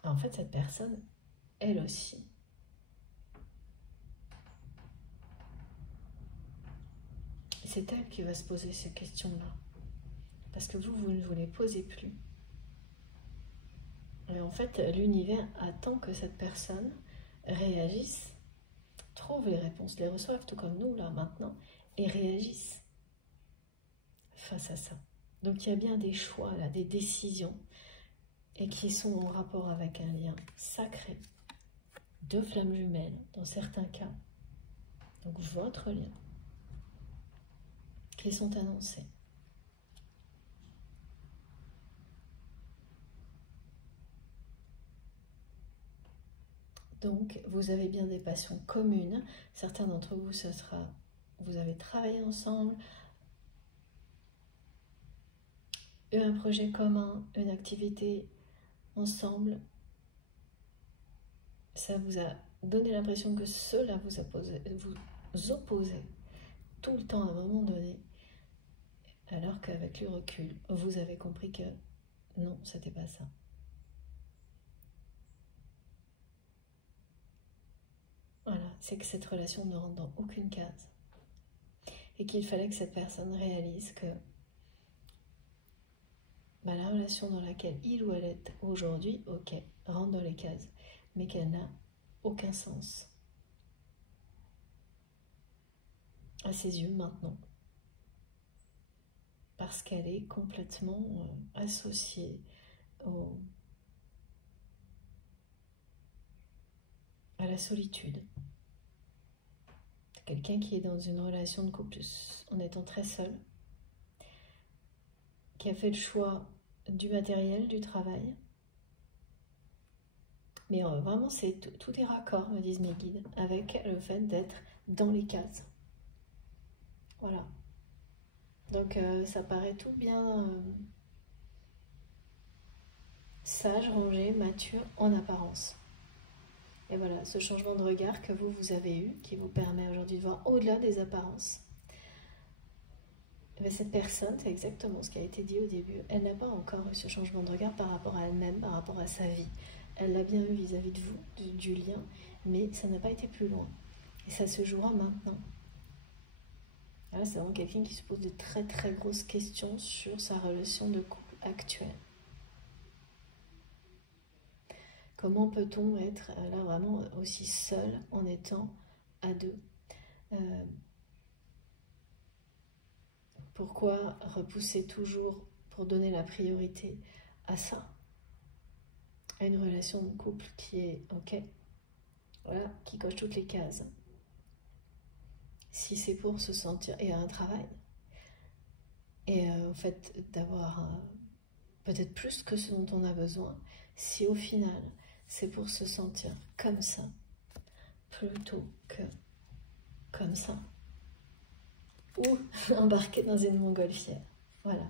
En fait, cette personne, elle aussi, c'est elle qui va se poser ces questions-là. Parce que vous ne vous les posez plus. Et en fait, l'univers attend que cette personne réagisse, trouve les réponses, les reçoive, tout comme nous, là, maintenant, et réagisse face à ça. Donc, il y a bien des choix, là, des décisions, et qui sont en rapport avec un lien sacré, deux flammes jumelles, dans certains cas. Donc, votre lien, qui sont annoncés. Donc, vous avez bien des passions communes. Certains d'entre vous, vous avez travaillé ensemble, eu un projet commun, une activité ensemble. Ça vous a donné l'impression que cela vous opposait tout le temps à un moment donné, alors qu'avec le recul, vous avez compris que non, c'était pas ça. Voilà, c'est que cette relation ne rentre dans aucune case. Et qu'il fallait que cette personne réalise que la relation dans laquelle il ou elle est aujourd'hui, ok, rentre dans les cases, mais qu'elle n'a aucun sens à ses yeux maintenant. Parce qu'elle est complètement associée à la solitude. Quelqu'un qui est dans une relation de couple en étant très seul, qui a fait le choix du matériel, du travail. Mais vraiment, tout est raccord, me disent mes guides, avec le fait d'être dans les cases. Voilà. Donc ça paraît tout bien sage, rangé, mature en apparence. Et voilà, ce changement de regard que vous avez eu, qui vous permet aujourd'hui de voir au-delà des apparences. Mais cette personne, c'est exactement ce qui a été dit au début. Elle n'a pas encore eu ce changement de regard par rapport à elle-même, par rapport à sa vie. Elle l'a bien eu vis-à-vis de vous, du lien, mais ça n'a pas été plus loin. Et ça se jouera maintenant. Là, c'est vraiment quelqu'un qui se pose de très très grosses questions sur sa relation de couple actuelle. Comment peut-on être là vraiment aussi seul en étant à deux? Pourquoi repousser toujours pour donner la priorité à ça? À une relation de couple qui est ok, voilà, qui coche toutes les cases. Si c'est pour se sentir, et à un travail, et au fait d'avoir peut-être plus que ce dont on a besoin, si au final c'est pour se sentir comme ça, plutôt que comme ça, ou embarquer dans une montgolfière. Voilà.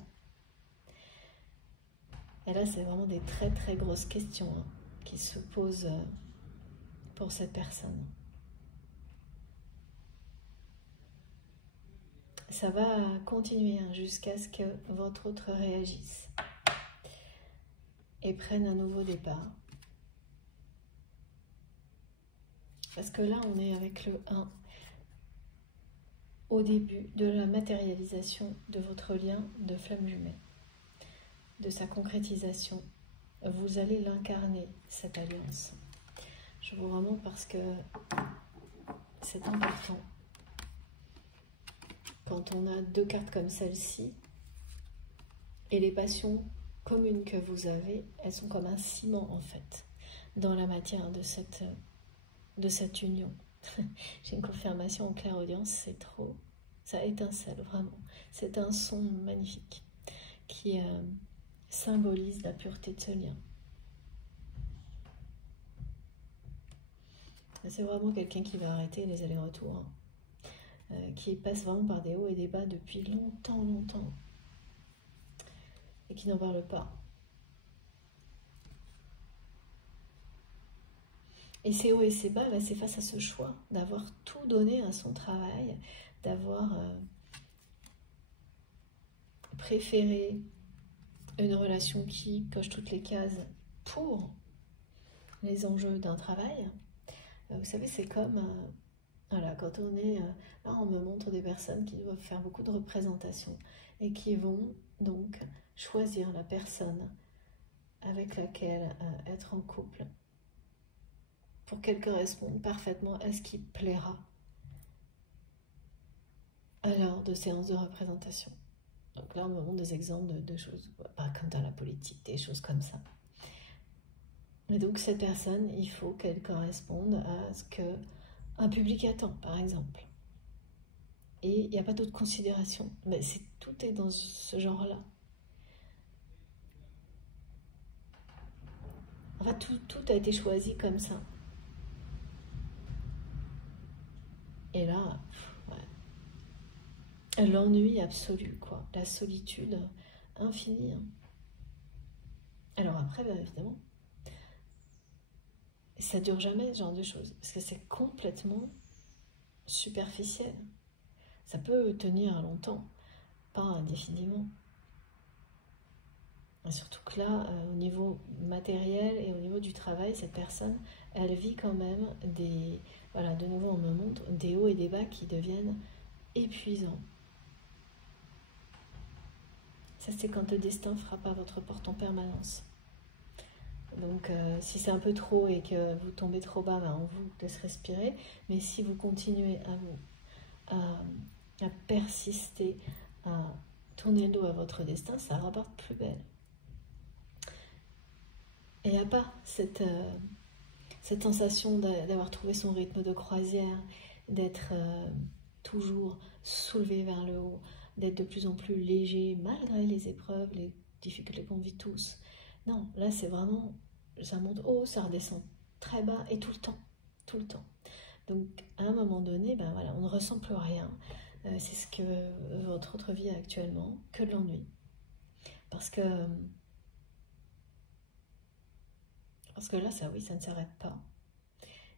Et là, c'est vraiment des très très grosses questions qui se posent pour cette personne. Ça va continuer jusqu'à ce que votre autre réagisse et prenne un nouveau départ. Parce que là, on est avec le 1 au début de la matérialisation de votre lien de flamme jumelle, de sa concrétisation. Vous allez l'incarner, cette alliance. Je vous remonte parce que c'est important. Quand on a deux cartes comme celle-ci, et les passions communes que vous avez, elles sont comme un ciment en fait, dans la matière de cette union. J'ai une confirmation en clairaudience, c'est trop, ça étincelle vraiment. C'est un son magnifique qui symbolise la pureté de ce lien. C'est vraiment quelqu'un qui va arrêter les allers-retours, qui passe vraiment par des hauts et des bas depuis longtemps, longtemps, et qui n'en parle pas. Et ces hauts et ces bas, c'est face à ce choix d'avoir tout donné à son travail, d'avoir préféré une relation qui coche toutes les cases pour les enjeux d'un travail. Vous savez, c'est comme, voilà, quand on est, là on me montre des personnes qui doivent faire beaucoup de représentations et qui vont donc choisir la personne avec laquelle être en couple pour qu'elle corresponde parfaitement à ce qui plaira lors de séances de représentation. Donc là on me montre des exemples de choses, pas comme dans la politique, des choses comme ça. Et donc cette personne, il faut qu'elle corresponde à ce qu'un public attend, par exemple. Et il n'y a pas d'autre considération. Mais tout est dans ce genre-là. Enfin, tout a été choisi comme ça. Et là, ouais. L'ennui absolu, quoi. La solitude infinie. Alors après, bien évidemment, ça dure jamais ce genre de choses. Parce que c'est complètement superficiel. Ça peut tenir longtemps, pas indéfiniment. Et surtout que là, au niveau matériel et au niveau du travail, cette personne, elle vit quand même des... Voilà, de nouveau on me montre des hauts et des bas qui deviennent épuisants. Ça, c'est quand le destin frappe à votre porte en permanence. Donc, si c'est un peu trop et que vous tombez trop bas, on vous laisse respirer. Mais si vous continuez à persister, à tourner le dos à votre destin, ça rapporte plus belle. Et il n'y a pas cette sensation d'avoir trouvé son rythme de croisière, d'être toujours soulevé vers le haut, d'être de plus en plus léger malgré les épreuves, les difficultés qu'on vit tous. Non, là c'est vraiment, ça monte haut, ça redescend très bas et tout le temps, tout le temps. Donc à un moment donné, voilà, on ne ressent plus rien. C'est ce que votre autre vie a actuellement, que de l'ennui. Parce que là, ça oui, ça ne s'arrête pas.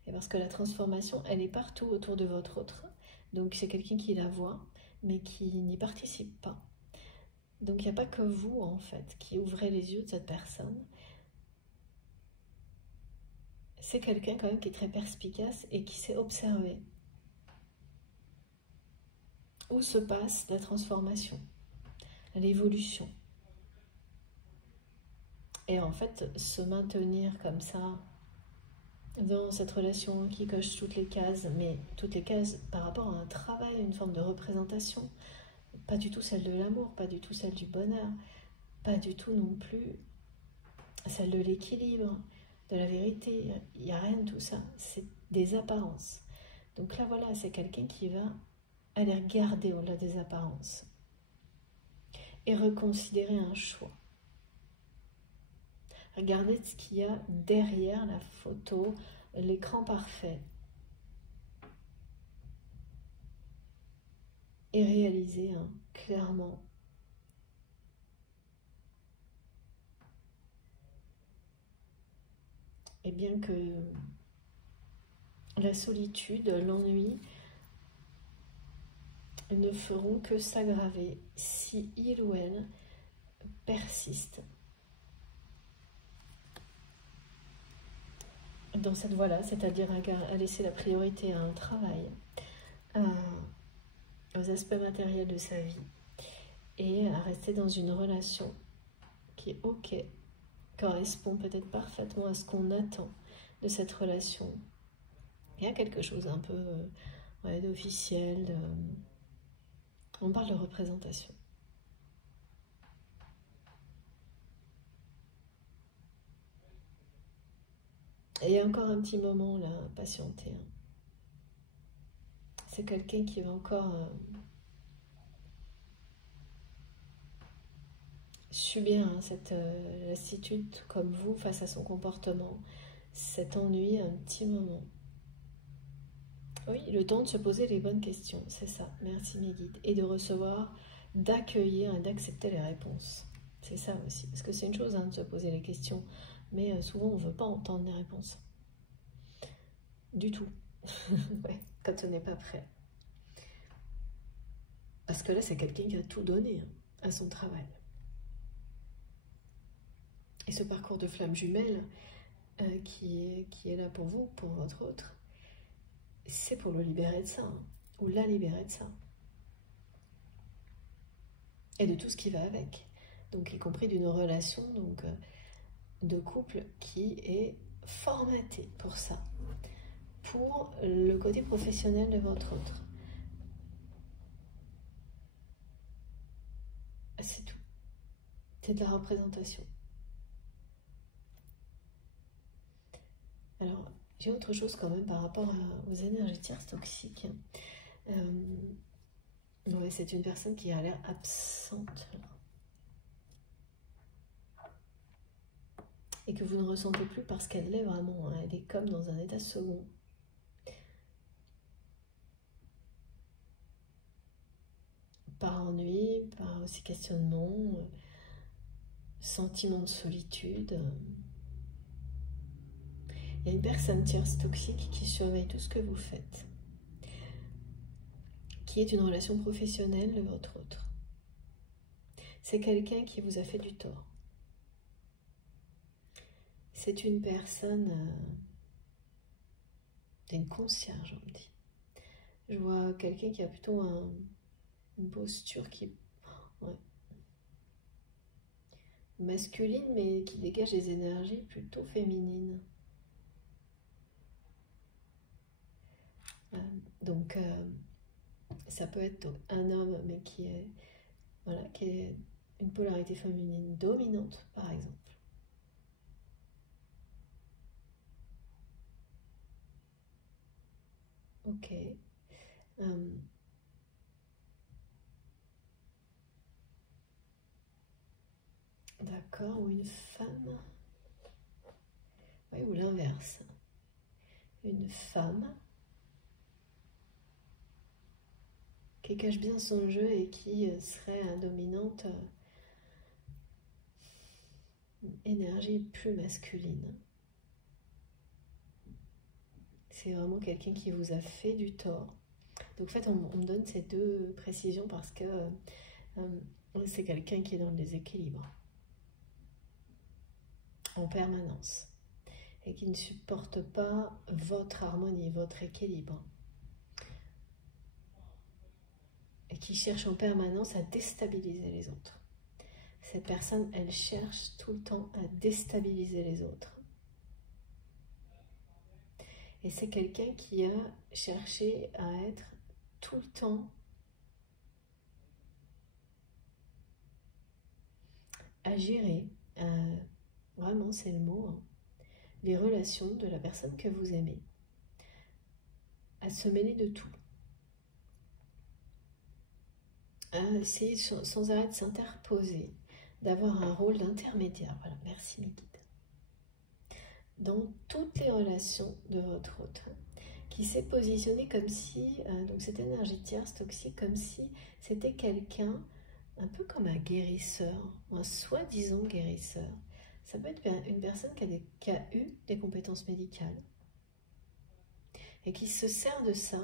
Et parce que la transformation, elle est partout autour de votre autre. Donc c'est quelqu'un qui la voit, mais qui n'y participe pas. Donc il n'y a pas que vous, en fait, qui ouvrez les yeux de cette personne. C'est quelqu'un quand même qui est très perspicace et qui sait observer où se passe la transformation, l'évolution. Et en fait, se maintenir comme ça, dans cette relation qui coche toutes les cases, mais toutes les cases par rapport à un travail, une forme de représentation, pas du tout celle de l'amour, pas du tout celle du bonheur, pas du tout non plus celle de l'équilibre, de la vérité, il n'y a rien de tout ça, c'est des apparences. Donc là voilà, c'est quelqu'un qui va aller regarder au-delà des apparences et reconsidérer un choix. Regardez ce qu'il y a derrière la photo, l'écran parfait. Et réaliser clairement et bien que la solitude, l'ennui ne feront que s'aggraver si il ou elle persiste dans cette voie-là, c'est-à-dire à laisser la priorité à un travail, aux aspects matériels de sa vie, et à rester dans une relation qui est ok, correspond peut-être parfaitement à ce qu'on attend de cette relation. Il y a quelque chose un peu d'officiel, on parle de représentation. Et il y a encore un petit moment là, patienter. Hein. C'est quelqu'un qui va encore subir hein, cette lassitude comme vous face à son comportement, cet ennui un petit moment. Oui, le temps de se poser les bonnes questions, c'est ça, merci mes guides. Et de recevoir, d'accueillir et d'accepter les réponses. C'est ça aussi, parce que c'est une chose hein, de se poser les questions, mais souvent on ne veut pas entendre les réponses. Du tout, ouais, quand on n'est pas prêt. Parce que là, c'est quelqu'un qui a tout donné hein, à son travail. Et ce parcours de flamme jumelle qui est là pour vous, pour votre autre, c'est pour le libérer de ça, hein, ou la libérer de ça. Et de tout ce qui va avec. Donc, y compris d'une relation donc, de couple qui est formatée pour ça. Pour le côté professionnel de votre autre. C'est tout. C'est de la représentation. Alors, j'ai autre chose quand même par rapport aux énergies tierces toxiques. Ouais, c'est une personne qui a l'air absente. Et que vous ne ressentez plus parce qu'elle l'est vraiment. Hein. Elle est comme dans un état second. Par ennui, par aussi questionnement, sentiment de solitude. Il y a une personne tierce toxique qui surveille tout ce que vous faites, qui est une relation professionnelle de votre autre. C'est quelqu'un qui vous a fait du tort. C'est une personne, une concierge, on me dit. Je vois quelqu'un qui a plutôt une posture qui... Ouais, masculine, mais qui dégage des énergies plutôt féminines. Donc, ça peut être donc, un homme, mais qui est, voilà, qui est une polarité féminine dominante, par exemple. Ok. D'accord, ou une femme. Oui, ou l'inverse. Une femme qui cache bien son jeu et qui serait dominante, énergie plus masculine. C'est vraiment quelqu'un qui vous a fait du tort. Donc en fait, on me donne ces deux précisions parce que c'est quelqu'un qui est dans le déséquilibre en permanence et qui ne supporte pas votre harmonie, votre équilibre. Et qui cherche en permanence à déstabiliser les autres. Cette personne, elle cherche tout le temps à déstabiliser les autres. Et c'est quelqu'un qui a cherché à être tout le temps à gérer, vraiment c'est le mot, hein, les relations de la personne que vous aimez, à se mêler de tout. À essayer sans arrêt de s'interposer, d'avoir un rôle d'intermédiaire. Voilà, merci mes guides. Dans toutes les relations de votre autre, qui s'est positionné comme si, donc cette énergie tierce toxique, comme si c'était quelqu'un, un peu comme un guérisseur, un soi-disant guérisseur. Ça peut être une personne qui a eu des compétences médicales et qui se sert de ça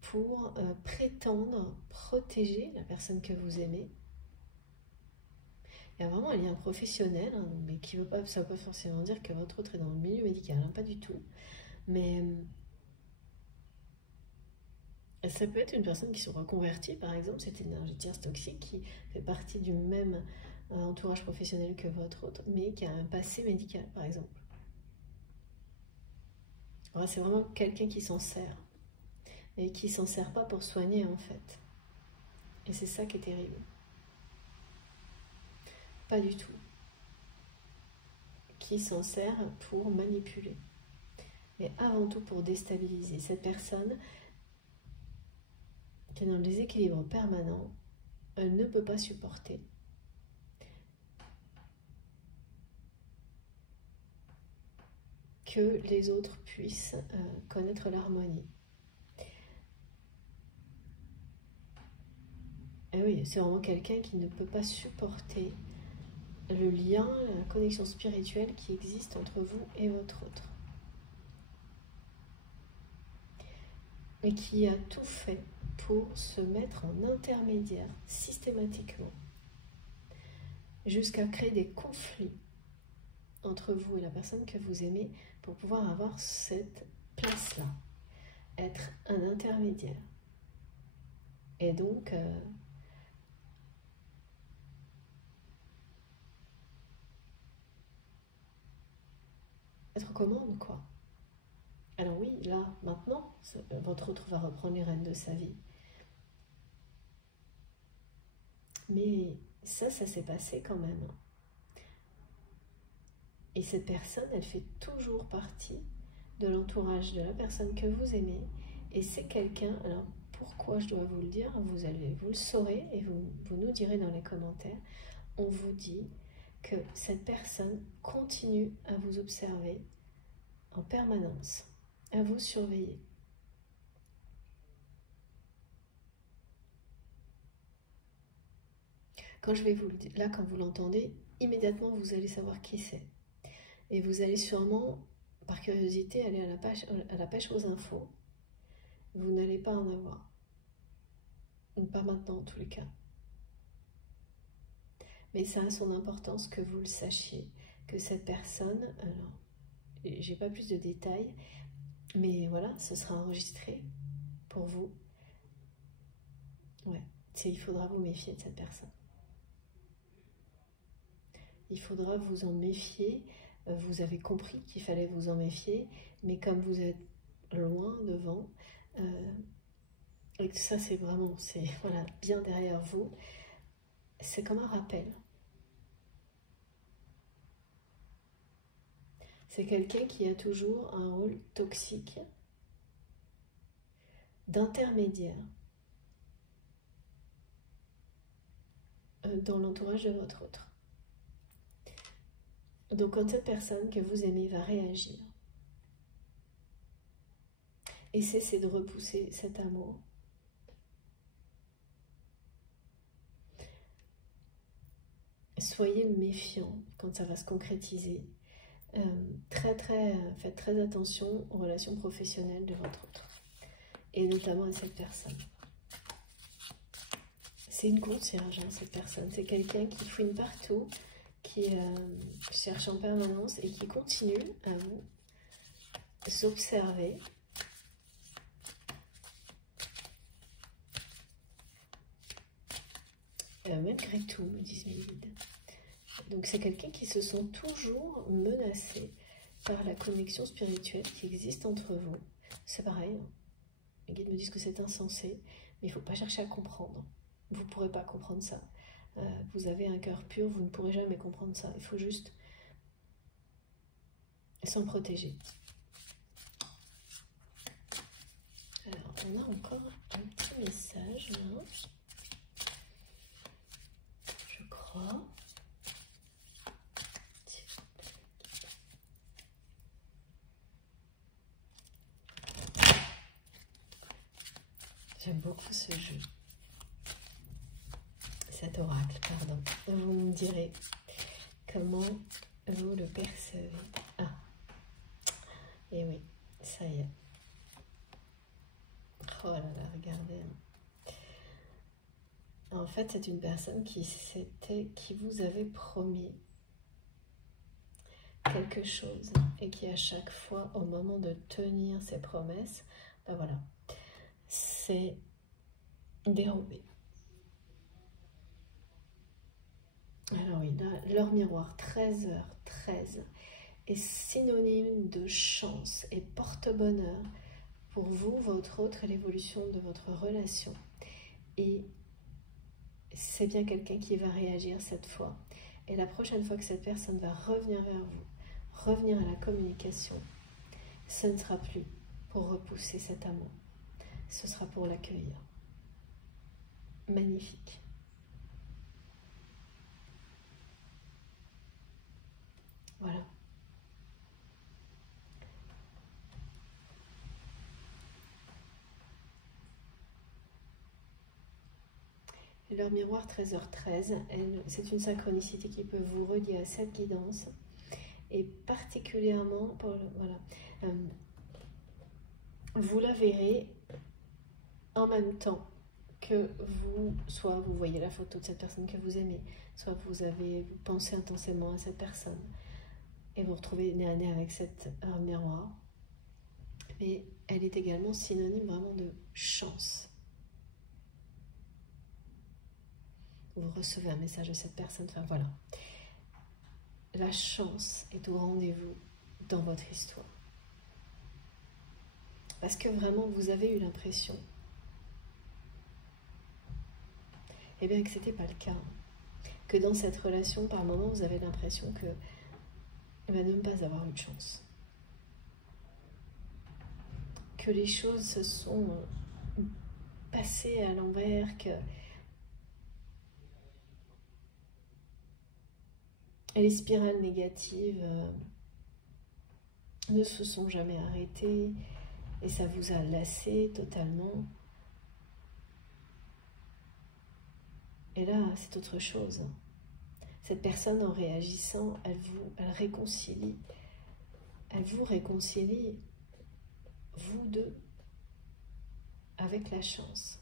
pour prétendre protéger la personne que vous aimez. Il y a vraiment un lien professionnel, hein, mais qui veut pas, ça ne veut pas forcément dire que votre autre est dans le milieu médical, hein, pas du tout. Mais ça peut être une personne qui se reconvertit, par exemple, cette énergie tierce toxique qui fait partie du même entourage professionnel que votre autre, mais qui a un passé médical, par exemple. C'est vraiment quelqu'un qui s'en sert, et qui s'en sert pas pour soigner, en fait. Et c'est ça qui est terrible. Pas du tout. Qui s'en sert pour manipuler. mais avant tout pour déstabiliser. Cette personne qui est dans le déséquilibre permanent, elle ne peut pas supporter que les autres puissent connaître l'harmonie. Et oui, c'est vraiment quelqu'un qui ne peut pas supporter le lien, la connexion spirituelle qui existe entre vous et votre autre. Et qui a tout fait pour se mettre en intermédiaire systématiquement, jusqu'à créer des conflits entre vous et la personne que vous aimez pour pouvoir avoir cette place-là, être un intermédiaire. Et donc, être aux commandes, quoi. Alors oui, là, maintenant, votre autre va reprendre les rênes de sa vie. Mais ça s'est passé quand même. Et cette personne, elle fait toujours partie de l'entourage de la personne que vous aimez. Et c'est quelqu'un, alors pourquoi je dois vous le dire, vous le saurez et vous nous direz dans les commentaires. On vous dit que cette personne continue à vous observer en permanence, à vous surveiller. Quand je vais vous le dire, là, quand vous l'entendez, immédiatement vous allez savoir qui c'est. Et vous allez sûrement, par curiosité, aller à la pêche aux infos. Vous n'allez pas en avoir. Ou pas maintenant en tous les cas. Mais ça a son importance que vous le sachiez, que cette personne, alors, j'ai pas plus de détails, mais voilà, ce sera enregistré pour vous. Ouais, il faudra vous méfier de cette personne. Il faudra vous en méfier. Vous avez compris qu'il fallait vous en méfier, mais comme vous êtes loin devant, et que ça c'est vraiment, voilà, bien derrière vous, c'est comme un rappel. C'est quelqu'un qui a toujours un rôle toxique, d'intermédiaire, dans l'entourage de votre autre. Donc quand cette personne que vous aimez va réagir, et cessez de repousser cet amour, soyez méfiant quand ça va se concrétiser. Faites très attention aux relations professionnelles de votre autre, et notamment à cette personne. C'est une concierge, hein, cette personne. C'est quelqu'un qui fouine partout, qui cherche en permanence et qui continue à vous observer. Malgré tout, me disent mes guides. Donc c'est quelqu'un qui se sent toujours menacé par la connexion spirituelle qui existe entre vous. C'est pareil, hein. Mes guides me disent que c'est insensé, mais il ne faut pas chercher à comprendre. Vous ne pourrez pas comprendre ça. Vous avez un cœur pur, vous ne pourrez jamais comprendre ça. Il faut juste s'en protéger. Alors, on a encore un petit message là. Je crois. J'aime beaucoup ce jeu. Cet oracle, pardon. Vous me direz comment vous le percevez. Ah, et oui, ça y est. Oh là là, regardez. En fait, c'est une personne qui vous avait promis quelque chose et qui à chaque fois, au moment de tenir ses promesses, ben voilà, c'est dérobé. Alors oui, là, leur miroir, 13h13, est synonyme de chance et porte-bonheur pour vous, votre autre et l'évolution de votre relation. Et c'est bien quelqu'un qui va réagir cette fois. Et la prochaine fois que cette personne va revenir vers vous, revenir à la communication, Ce ne sera plus pour repousser cet amour, ce sera pour l'accueillir. Magnifique. Voilà. L'heure miroir 13h13, c'est une synchronicité qui peut vous relier à cette guidance. Et particulièrement, pour vous la verrez en même temps que vous, soit vous voyez la photo de cette personne que vous aimez, soit vous pensez intensément à cette personne et vous retrouvez nez à nez avec cette heure miroir. Mais elle est également synonyme vraiment de chance. Vous recevez un message de cette personne, enfin voilà. La chance est au rendez-vous dans votre histoire. Parce que vraiment, vous avez eu l'impression, eh bien que ce n'était pas le cas. Que dans cette relation, par moments, vous avez l'impression que, eh bien, de ne pas avoir eu de chance. Que les choses se sont passées à l'envers, que les spirales négatives ne se sont jamais arrêtées et ça vous a lassé totalement. Et là, c'est autre chose. Cette personne, en réagissant, elle vous réconcilie, vous deux, avec la chance.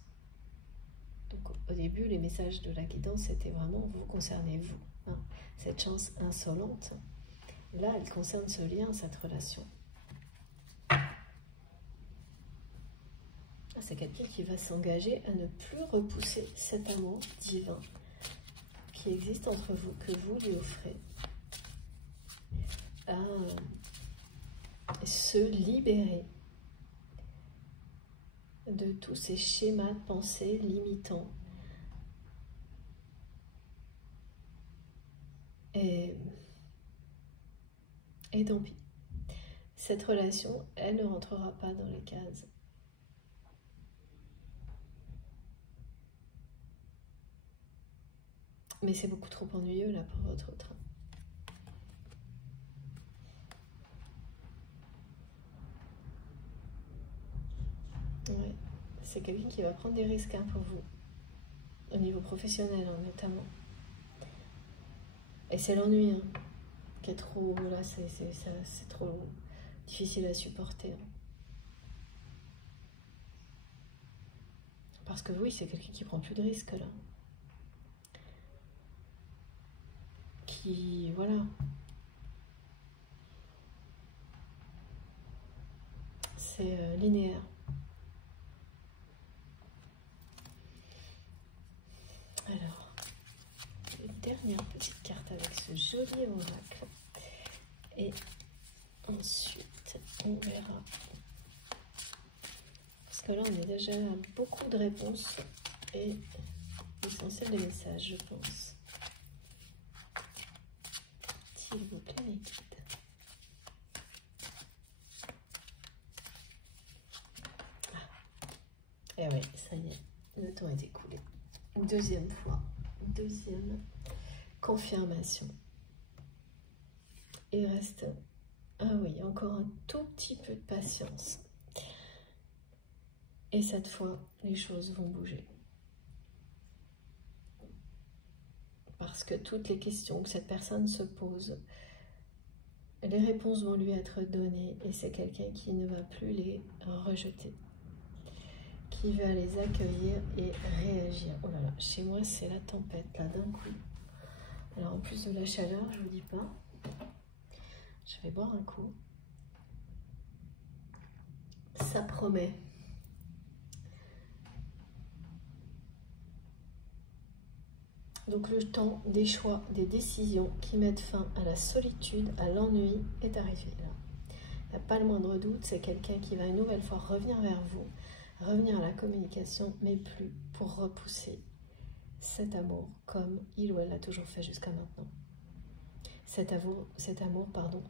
Donc au début, les messages de la guidance, c'était vraiment vous concernez vous. Hein. Cette chance insolente, là, elle concerne ce lien, cette relation. C'est quelqu'un qui va s'engager à ne plus repousser cet amour divin qui existe entre vous, que vous lui offrez, à se libérer de tous ces schémas de pensée limitants et tant pis. Cette relation, elle ne rentrera pas dans les cases. Mais c'est beaucoup trop ennuyeux là pour votre train. Ouais, c'est quelqu'un qui va prendre des risques hein, pour vous, au niveau professionnel hein, notamment. Et c'est l'ennui hein, qui est trop, là, c'est trop difficile à supporter. Hein. Parce que oui, c'est quelqu'un qui prend plus de risques là. Qui, voilà. C'est linéaire. Alors, une dernière petite carte avec ce joli oracle. Et ensuite, on verra. Parce que là, on est déjà à beaucoup de réponses et l'essentiel des messages, je pense. S'il vous plaît, les guides. Et oui, ça y est, le temps est écoulé. Deuxième fois, deuxième confirmation. Il reste, ah oui, encore un tout petit peu de patience. Et cette fois, les choses vont bouger. Parce que toutes les questions que cette personne se pose, les réponses vont lui être données et c'est quelqu'un qui ne va plus les rejeter. Qui va les accueillir et réagir. Oh là là, chez moi c'est la tempête là d'un coup. Alors en plus de la chaleur, je vous dis pas. Je vais boire un coup. Ça promet. Donc le temps des choix, des décisions qui mettent fin à la solitude, à l'ennui est arrivé là. Il n'y a pas le moindre doute, c'est quelqu'un qui va une nouvelle fois revenir vers vous, revenir à la communication, mais plus pour repousser cet amour comme il ou elle l'a toujours fait jusqu'à maintenant. Cet amour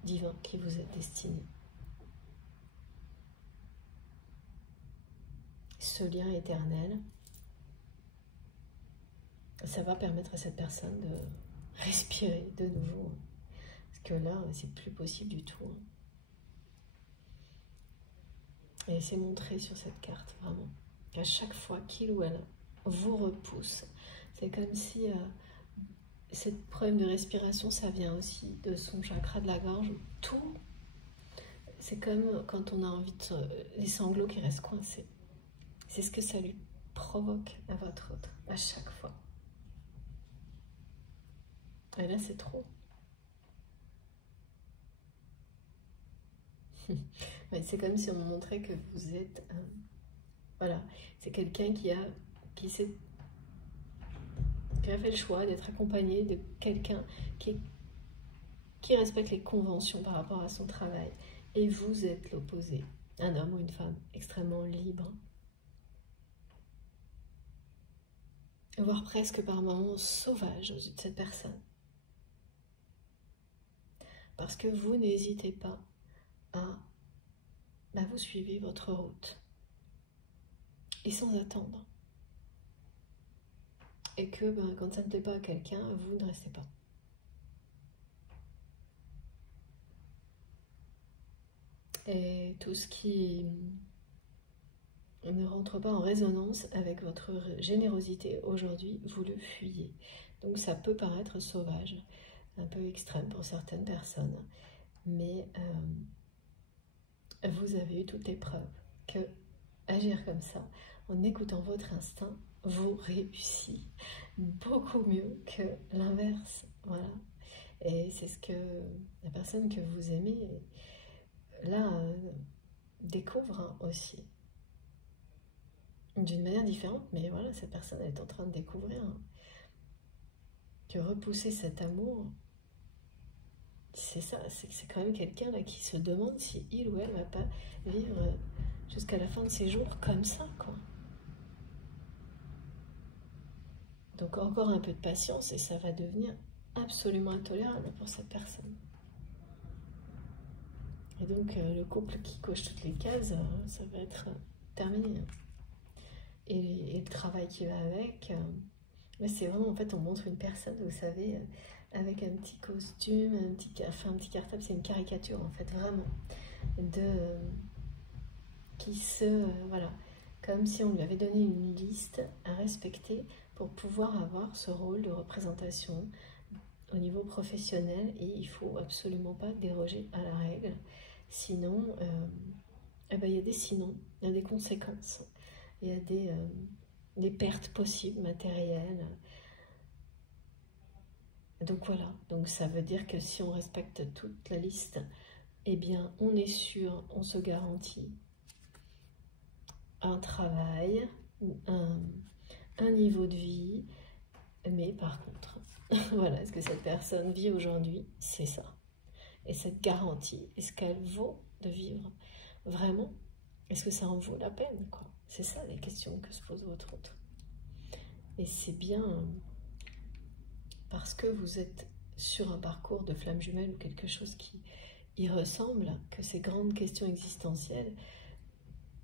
divin qui vous est destiné. ce lien éternel. Ça va permettre à cette personne de respirer de nouveau. Parce que là, c'est plus possible du tout. Et c'est montré sur cette carte, vraiment. À chaque fois qu'il ou elle vous repousse, c'est comme si ce problème de respiration, ça vient aussi de son chakra de la gorge. Tout, c'est comme quand on a envie de... les sanglots qui restent coincés. C'est ce que ça lui provoque à votre autre, à chaque fois. Et là, c'est trop. C'est comme si on montrait que vous êtes... voilà, c'est quelqu'un qui a fait le choix d'être accompagné de quelqu'un qui respecte les conventions par rapport à son travail. Et vous êtes l'opposé, un homme ou une femme extrêmement libre. Voire presque par moments sauvage aux yeux de cette personne. Parce que vous n'hésitez pas à vous suivez votre route. Et sans attendre. Et que quand ça ne plaît pas à quelqu'un, vous ne restez pas. Et tout ce qui ne rentre pas en résonance avec votre générosité aujourd'hui, vous le fuyez. Donc ça peut paraître sauvage, un peu extrême pour certaines personnes, mais vous avez eu toutes les preuves que agir comme ça, en écoutant votre instinct, vous réussit beaucoup mieux que l'inverse. Voilà. Et c'est ce que la personne que vous aimez, là, découvre aussi. D'une manière différente, mais voilà, cette personne est en train de découvrir que repousser cet amour, c'est ça, c'est quand même quelqu'un là qui se demande si il ou elle va pas vivre jusqu'à la fin de ses jours comme ça, quoi. Donc encore un peu de patience et ça va devenir absolument intolérable pour cette personne. Et donc le couple qui coche toutes les cases, ça va être terminé. Et le travail qui va avec, c'est vraiment, en fait, on montre une personne, vous savez, avec un petit costume, un petit cartable, c'est une caricature, en fait, vraiment, voilà, comme si on lui avait donné une liste à respecter pour pouvoir avoir ce rôle de représentation au niveau professionnel, et il faut absolument pas déroger à la règle, sinon, il y a des sinon, il y a des conséquences. Il y a des pertes possibles, matérielles. Donc voilà, donc ça veut dire que si on respecte toute la liste, eh bien on est sûr, on se garantit un travail, un niveau de vie, mais par contre, voilà, ce que cette personne vit aujourd'hui, c'est ça. Et cette garantie, est-ce qu'elle vaut de vivre vraiment? Est-ce que ça en vaut la peine, quoi? C'est ça les questions que se pose votre autre. Et c'est bien parce que vous êtes sur un parcours de flamme jumelle ou quelque chose qui y ressemble, que ces grandes questions existentielles,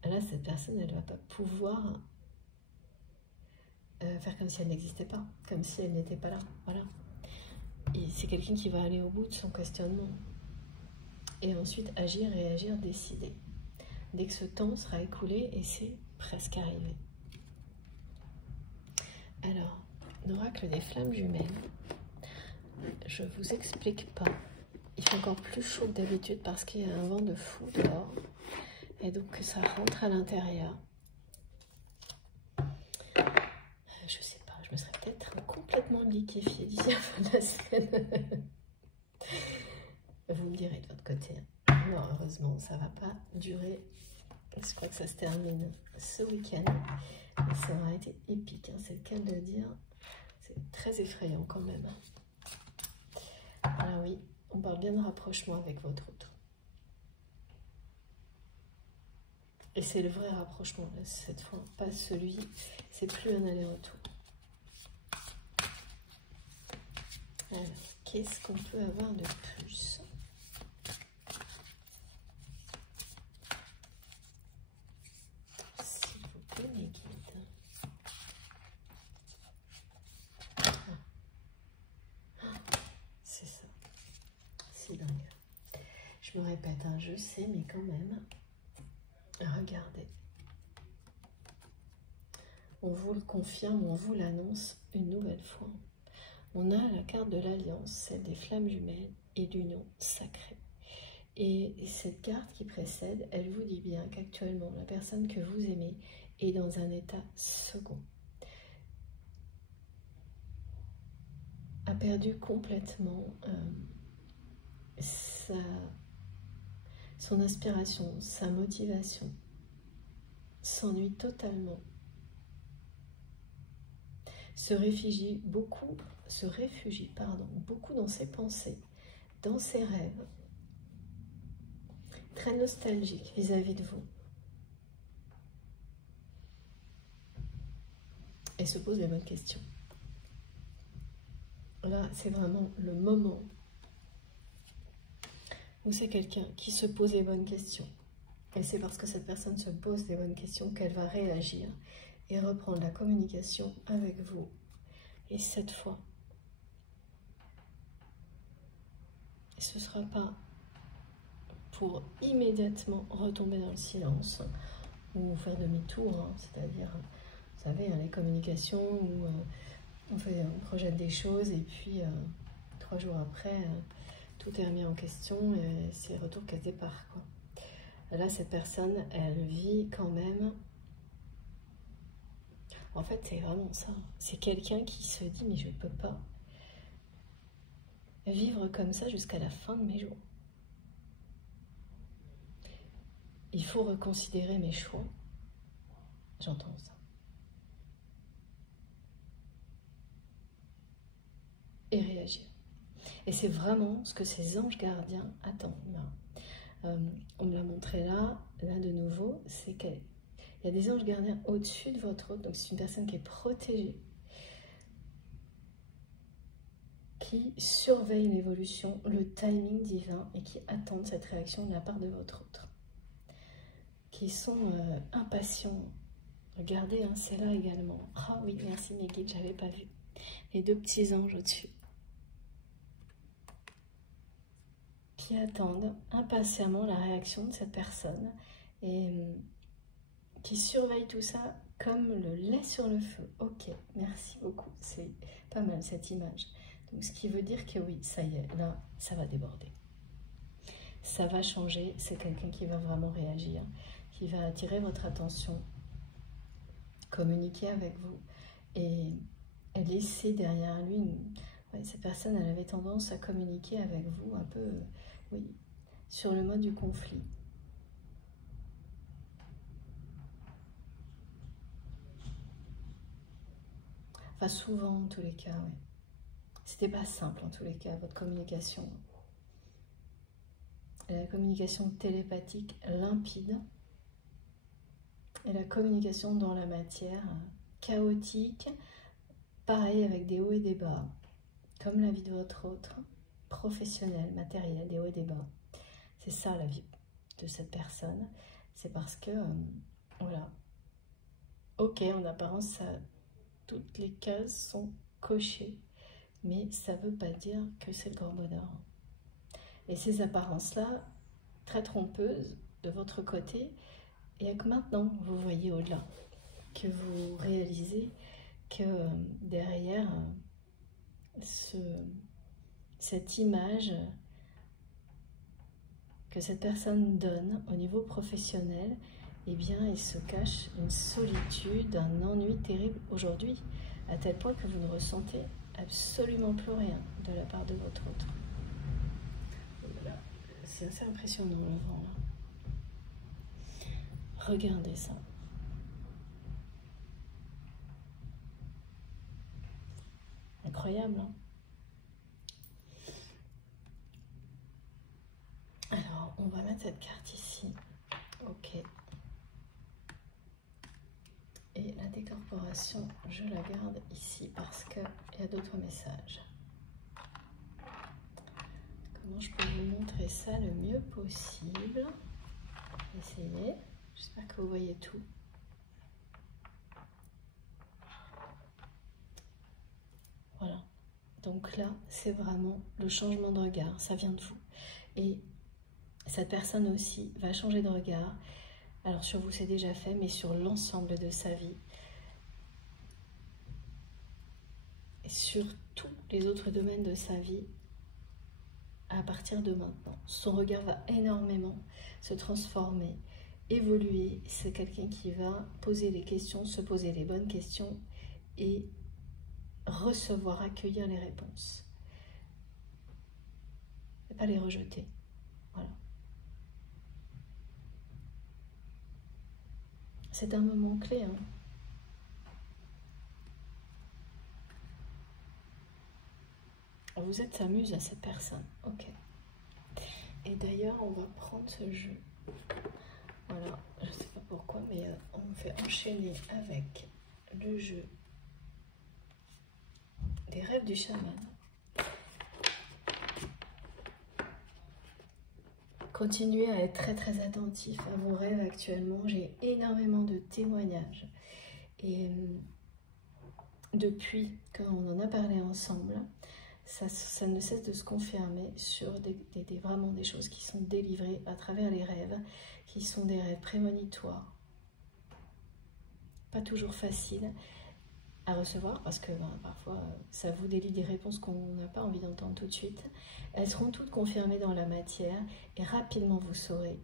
là, cette personne, elle ne va pas pouvoir faire comme si elle n'existait pas, comme si elle n'était pas là. Voilà. Et c'est quelqu'un qui va aller au bout de son questionnement. Et ensuite agir, réagir, décider. Dès que ce temps sera écoulé, et c'est presque arrivé. Alors, l'oracle des flammes jumelles, je vous explique pas. Il fait encore plus chaud que d'habitude parce qu'il y a un vent de fou dehors. Et donc ça rentre à l'intérieur. Je sais pas, je me serais peut-être complètement liquéfiée d'ici la fin de la semaine. Vous me direz de votre côté. Non, heureusement, ça va pas durer. Je crois que ça se termine ce week-end. Ça aura été épique, hein, c'est le cas de le dire. C'est très effrayant quand même. Ah oui, on parle bien de rapprochement avec votre autre. Et c'est le vrai rapprochement, là, cette fois, pas celui, c'est plus un aller-retour. Alors, qu'est-ce qu'on peut avoir de plus ? S'il vous plaît, Je me répète, hein, je sais, mais quand même, regardez. On vous le confirme, on vous l'annonce une nouvelle fois. On a la carte de l'Alliance, celle des flammes jumelles et l'union sacrée. Et cette carte qui précède, elle vous dit bien qu'actuellement, la personne que vous aimez est dans un état second. A perdu complètement son inspiration, sa motivation, s'ennuie totalement, se réfugie beaucoup dans ses pensées, dans ses rêves, très nostalgique vis-à-vis de vous. Et se pose les bonnes questions. Là, c'est vraiment le moment où c'est quelqu'un qui se pose les bonnes questions. Et c'est parce que cette personne se pose les bonnes questions qu'elle va réagir et reprendre la communication avec vous. Et cette fois, ce ne sera pas pour immédiatement retomber dans le silence ou faire demi-tour, hein, c'est-à-dire, vous savez, les communications où on projette des choses et puis 3 jours après, tout est remis en question et c'est retour case départ, quoi. Là, cette personne, elle vit quand même. En fait, c'est vraiment ça. C'est quelqu'un qui se dit, mais je ne peux pas vivre comme ça jusqu'à la fin de mes jours. Il faut reconsidérer mes choix. J'entends ça. Et réagir. Et c'est vraiment ce que ces anges gardiens attendent. On me l'a montré là de nouveau, c'est qu'il y a des anges gardiens au-dessus de votre hôte, donc c'est une personne qui est protégée, qui surveille l'évolution, le timing divin et qui attendent cette réaction de la part de votre hôte, qui sont impatients. Regardez, hein, c'est là également. Ah oui, merci mes guides, j'avais pas vu. Les 2 petits anges au-dessus. Qui attendent impatiemment la réaction de cette personne et qui surveillent tout ça comme le lait sur le feu. Ok, merci beaucoup, c'est pas mal cette image. Donc ce qui veut dire que oui, ça y est, là, ça va déborder. Ça va changer, c'est quelqu'un qui va vraiment réagir, qui va attirer votre attention, communiquer avec vous et laisser derrière lui cette personne, elle avait tendance à communiquer avec vous un peu, oui, sur le mode du conflit. Enfin, souvent, en tous les cas, oui. C'était pas simple, en tous les cas, votre communication. La communication télépathique limpide et la communication dans la matière chaotique, pareil avec des hauts et des bas, comme la vie de votre autre, professionnelle, matérielle, des hauts et des bas. C'est ça la vie de cette personne. C'est parce que, voilà, ok, en apparence, toutes les cases sont cochées, mais ça ne veut pas dire que c'est le grand bonheur. Et ces apparences-là, très trompeuses de votre côté, il n'y a que maintenant vous voyez au-delà, que vous réalisez que derrière cette image que cette personne donne au niveau professionnel, eh bien, il se cache une solitude, un ennui terrible aujourd'hui, à tel point que vous ne ressentez absolument plus rien de la part de votre autre. Voilà. C'est assez impressionnant le vent là. Regardez ça. Incroyable, hein? Alors, on va mettre cette carte ici. Ok. Et la décorporation, je la garde ici parce qu'il y a d'autres messages. Comment je peux vous montrer ça le mieux possible? Essayez. J'espère que vous voyez tout. Voilà. Donc là, c'est vraiment le changement de regard. Ça vient de vous. Et Cette personne aussi va changer de regard. Alors sur vous c'est déjà fait, mais sur l'ensemble de sa vie. Et sur tous les autres domaines de sa vie à partir de maintenant. Son regard va énormément se transformer, évoluer. C'est quelqu'un qui va poser les questions, se poser les bonnes questions et recevoir, accueillir les réponses. Et pas les rejeter. Voilà. C'est un moment clé, hein. Vous êtes sa muse à cette personne. Ok. Et d'ailleurs, on va prendre ce jeu. Voilà, je ne sais pas pourquoi, mais on fait enchaîner avec le jeu des rêves du chaman. Continuez à être très très attentif à vos rêves actuellement. J'ai énormément de témoignages. Et depuis qu'on en a parlé ensemble, ça ne cesse de se confirmer sur vraiment des choses qui sont délivrées à travers les rêves, qui sont des rêves prémonitoires. Pas toujours faciles à recevoir parce que parfois ça vous délivre des réponses qu'on n'a pas envie d'entendre tout de suite. Elles seront toutes confirmées dans la matière et rapidement vous saurez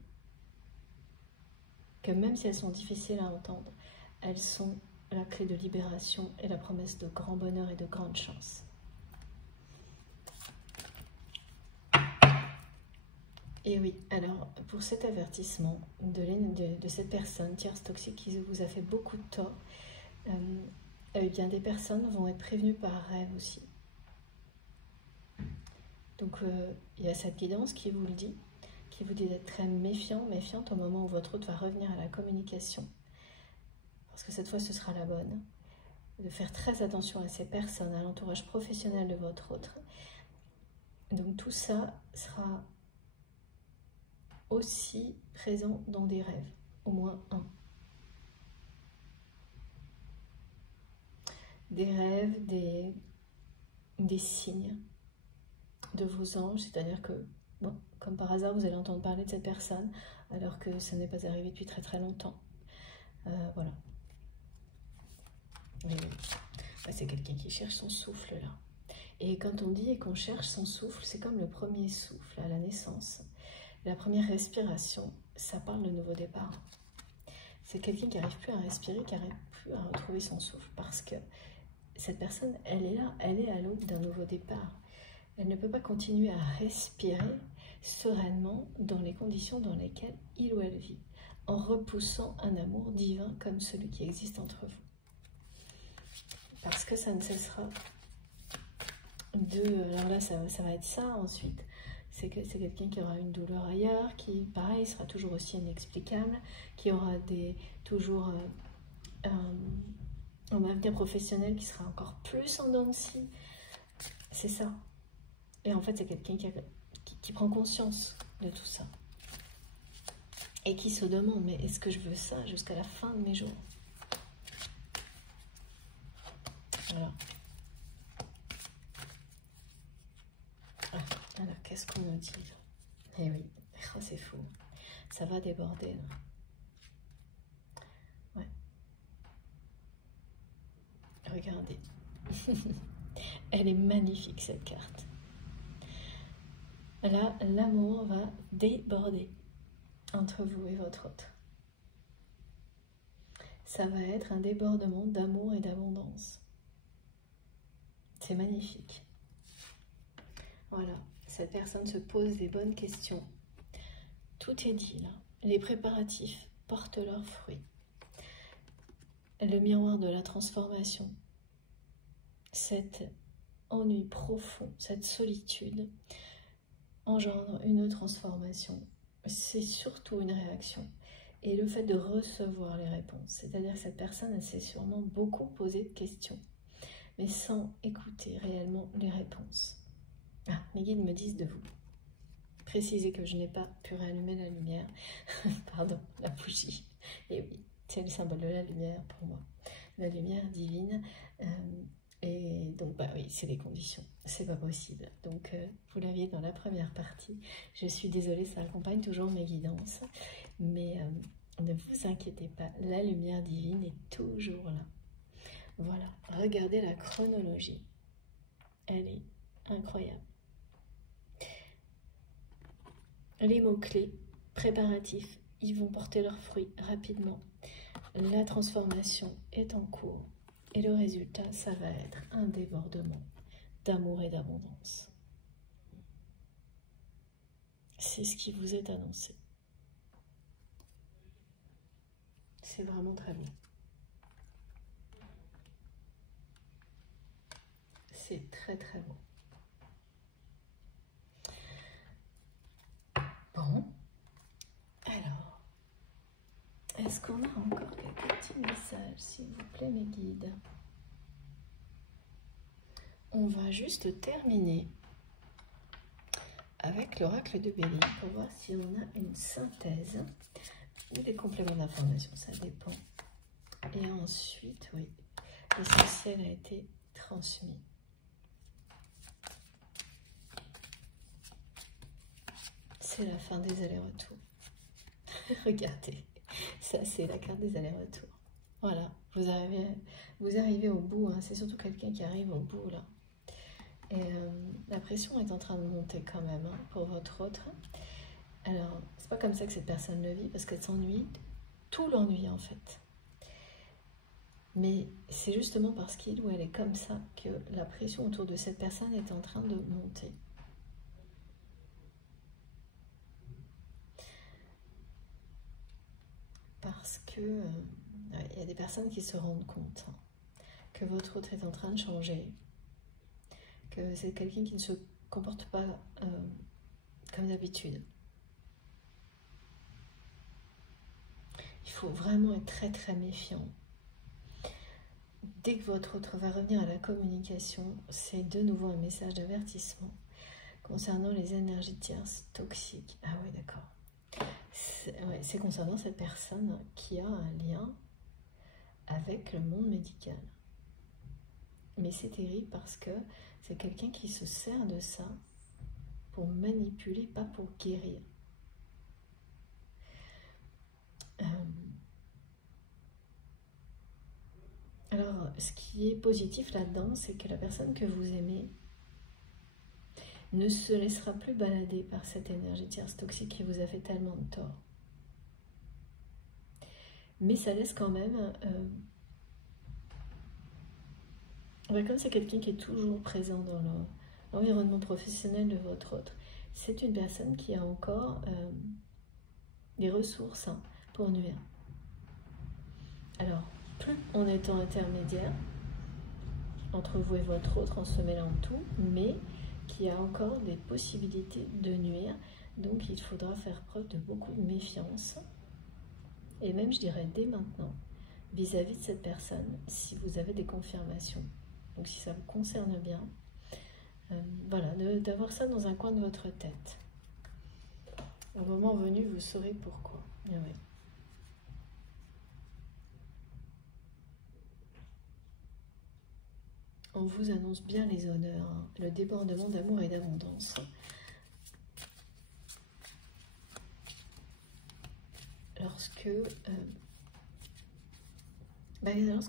que même si elles sont difficiles à entendre, elles sont la clé de libération et la promesse de grand bonheur et de grande chance. Et oui, alors pour cet avertissement de cette personne tierce toxique qui vous a fait beaucoup de tort, eh bien des personnes vont être prévenues par rêve aussi. Donc il y a cette guidance qui vous le dit, qui vous dit d'être très méfiant, méfiante au moment où votre hôte va revenir à la communication. Parce que cette fois ce sera la bonne. De faire très attention à ces personnes, à l'entourage professionnel de votre autre. Donc tout ça sera aussi présent dans des rêves, au moins un. Des rêves, des signes de vos anges, c'est-à-dire que, bon, comme par hasard, vous allez entendre parler de cette personne, alors que ça n'est pas arrivé depuis très très longtemps. Voilà. C'est quelqu'un qui cherche son souffle là. Et quand on dit qu'on cherche son souffle, c'est comme le premier souffle à la naissance. La première respiration, ça parle de nouveau départ. C'est quelqu'un qui n'arrive plus à respirer, qui n'arrive plus à retrouver son souffle, parce que cette personne, elle est là, elle est à l'aube d'un nouveau départ. Elle ne peut pas continuer à respirer sereinement dans les conditions dans lesquelles il ou elle vit, en repoussant un amour divin comme celui qui existe entre vous. Parce que ça ne cessera de... Alors là, ça va être ça ensuite. C'est que c'est quelqu'un qui aura une douleur ailleurs, qui, pareil, sera toujours aussi inexplicable, qui aura toujours un avenir professionnel qui sera encore plus en dents de scie. C'est ça. Et en fait, c'est quelqu'un qui prend conscience de tout ça. Et qui se demande, mais est-ce que je veux ça jusqu'à la fin de mes jours? Voilà. Alors, qu'est-ce qu'on nous dit là? Eh oui, oh, c'est fou. Ça va déborder là. Ouais. Regardez. Elle est magnifique cette carte. Là, l'amour va déborder entre vous et votre autre. Ça va être un débordement d'amour et d'abondance. C'est magnifique. Voilà, cette personne se pose des bonnes questions. Tout est dit là. Les préparatifs portent leurs fruits. Le miroir de la transformation. Cet ennui profond, cette solitude engendre une transformation. C'est surtout une réaction. Et le fait de recevoir les réponses. C'est-à-dire que cette personne, elle s'est sûrement beaucoup posé de questions, mais sans écouter réellement les réponses. Ah, mes guides me disent de vous préciser que je n'ai pas pu rallumer la lumière. Pardon, la bougie. Et oui, c'est le symbole de la lumière pour moi. La lumière divine. Et donc, bah oui, c'est des conditions, c'est pas possible. Donc, vous l'aviez dans la première partie. Je suis désolée, ça accompagne toujours mes guidances, mais ne vous inquiétez pas, la lumière divine est toujours là. Voilà, regardez la chronologie, elle est incroyable. Les mots-clés, préparatifs, ils vont porter leurs fruits rapidement. La transformation est en cours. Et le résultat, ça va être un débordement d'amour et d'abondance. C'est ce qui vous est annoncé. C'est vraiment très bien. C'est très très beau. Bon. Alors, est-ce qu'on a encore quelques petits messages, s'il vous plaît, mes guides? On va juste terminer avec l'oracle de Béline pour voir si on a une synthèse ou des compléments d'information, ça dépend. Et ensuite, oui, l'essentiel a été transmis. C'est la fin des allers-retours. Regardez, ça c'est la carte des allers-retours. Voilà, vous arrivez au bout, hein. C'est surtout quelqu'un qui arrive au bout là. Et la pression est en train de monter quand même, hein, pour votre autre. Alors, c'est pas comme ça que cette personne le vit, parce qu'elle s'ennuie, tout l'ennuie en fait. Mais c'est justement parce qu'il ou elle est comme ça que la pression autour de cette personne est en train de monter. Parce que y a des personnes qui se rendent compte, hein, que votre autre est en train de changer, que c'est quelqu'un qui ne se comporte pas comme d'habitude. Il faut vraiment être très très méfiant. Dès que votre autre va revenir à la communication, c'est de nouveau un message d'avertissement concernant les énergies tierces toxiques. Ah oui, d'accord. C'est concernant cette personne qui a un lien avec le monde médical. Mais c'est terrible parce que c'est quelqu'un qui se sert de ça pour manipuler, pas pour guérir. Alors, ce qui est positif là-dedans, c'est que la personne que vous aimez ne se laissera plus balader par cette énergie tierce toxique qui vous a fait tellement de tort. Mais ça laisse quand même... comme c'est quelqu'un qui est toujours présent dans l'environnement professionnel de votre autre, c'est une personne qui a encore des ressources, hein, pour nuire. Alors, plus on est en intermédiaire entre vous et votre autre en se mêlant tout, mais qui a encore des possibilités de nuire, donc il faudra faire preuve de beaucoup de méfiance, et même je dirais dès maintenant, vis-à-vis de cette personne, si vous avez des confirmations, donc si ça vous concerne bien, voilà, d'avoir ça dans un coin de votre tête. Au moment venu, vous saurez pourquoi. Ah ouais. On vous annonce bien les honneurs, hein, le débordement d'amour et d'abondance. Lorsque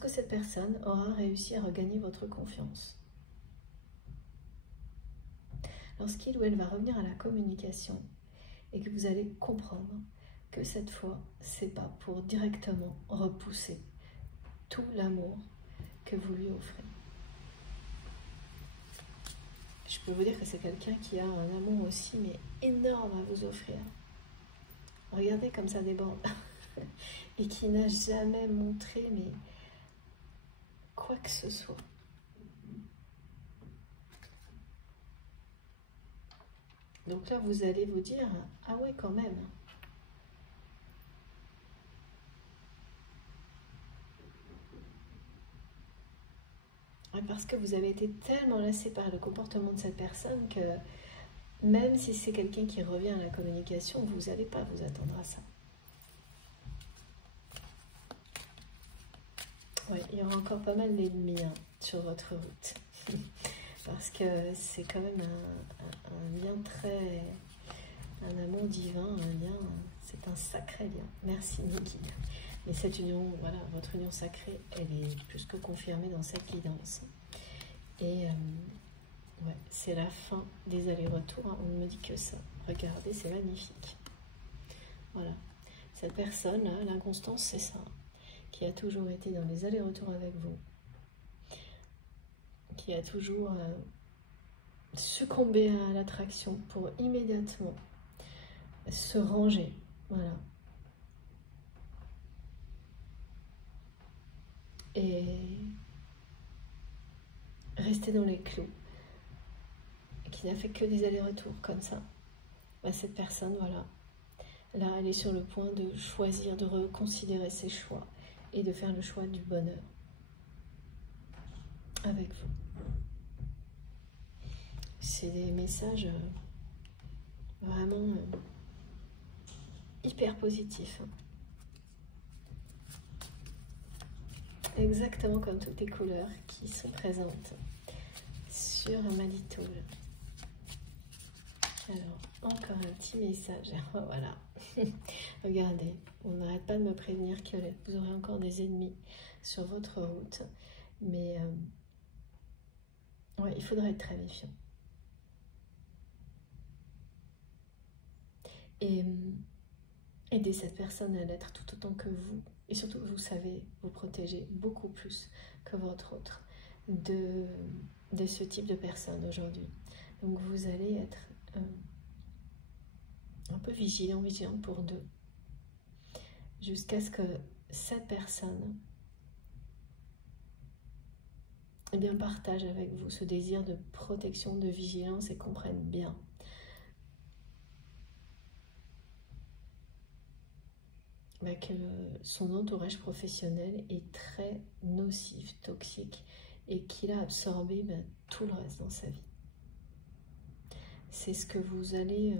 cette personne aura réussi à regagner votre confiance. Lorsqu'il ou elle va revenir à la communication et que vous allez comprendre que cette fois, c'est pas pour directement repousser tout l'amour que vous lui offrez. Je peux vous dire que c'est quelqu'un qui a un amour aussi, mais énorme à vous offrir. Regardez comme ça déborde. Et qui n'a jamais montré, mais quoi que ce soit. Donc là, vous allez vous dire, ah ouais, quand même. Parce que vous avez été tellement lassé par le comportement de cette personne que même si c'est quelqu'un qui revient à la communication, vous n'allez pas vous attendre à ça. Oui. il y aura encore pas mal d'ennemis hein, sur votre route. Parce que c'est quand même un lien très... un amour divin, un lien, c'est un sacré lien. Merci mes guides. Mais cette union, voilà, votre union sacrée, elle est plus que confirmée dans cette guidance. Et ouais, c'est la fin des allers-retours, hein. On ne me dit que ça. Regardez, c'est magnifique. Voilà. Cette personne-là, l'inconstance, c'est ça. Qui a toujours été dans les allers-retours avec vous. Qui a toujours succombé à l'attraction pour immédiatement se ranger. Voilà. Et rester dans les clous. Et qui n'a fait que des allers-retours comme ça. Bah, cette personne, voilà. Là, elle est sur le point de choisir, de reconsidérer ses choix et de faire le choix du bonheur avec vous. C'est des messages vraiment hyper positifs. Exactement comme toutes les couleurs qui sont présentes sur Malitoul. Alors, encore un petit message. Voilà. Regardez, on n'arrête pas de me prévenir que vous aurez encore des ennemis sur votre route. Mais ouais, il faudra être très méfiant. Et aider cette personne à l'être tout autant que vous. Et surtout, vous savez vous protéger beaucoup plus que votre autre de ce type de personne aujourd'hui. Donc vous allez être un peu vigilante pour deux. Jusqu'à ce que cette personne eh bien, partage avec vous ce désir de protection, de vigilance et comprenne bien que son entourage professionnel est très nocif, toxique et qu'il a absorbé tout le reste dans sa vie. C'est ce que vous allez...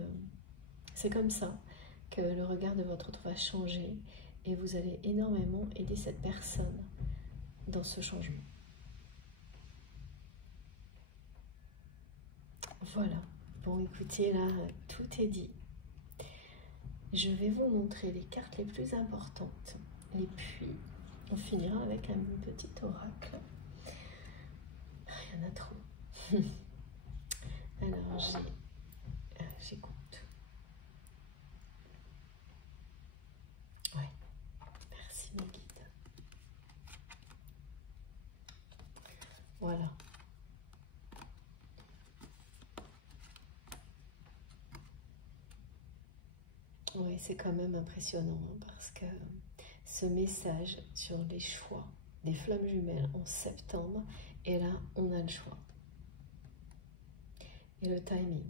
c'est comme ça que le regard de votre autre va changer et vous allez énormément aider cette personne dans ce changement. Voilà. Bon, écoutez, là, tout est dit. Je vais vous montrer les cartes les plus importantes. Et puis, on finira avec un petit oracle. Il y en a trop. Alors, j'écoute. Ouais. Merci, mes guides. Voilà. Oui, c'est quand même impressionnant hein, parce que ce message sur les choix des flammes jumelles en septembre, et là, on a le choix. Et le timing.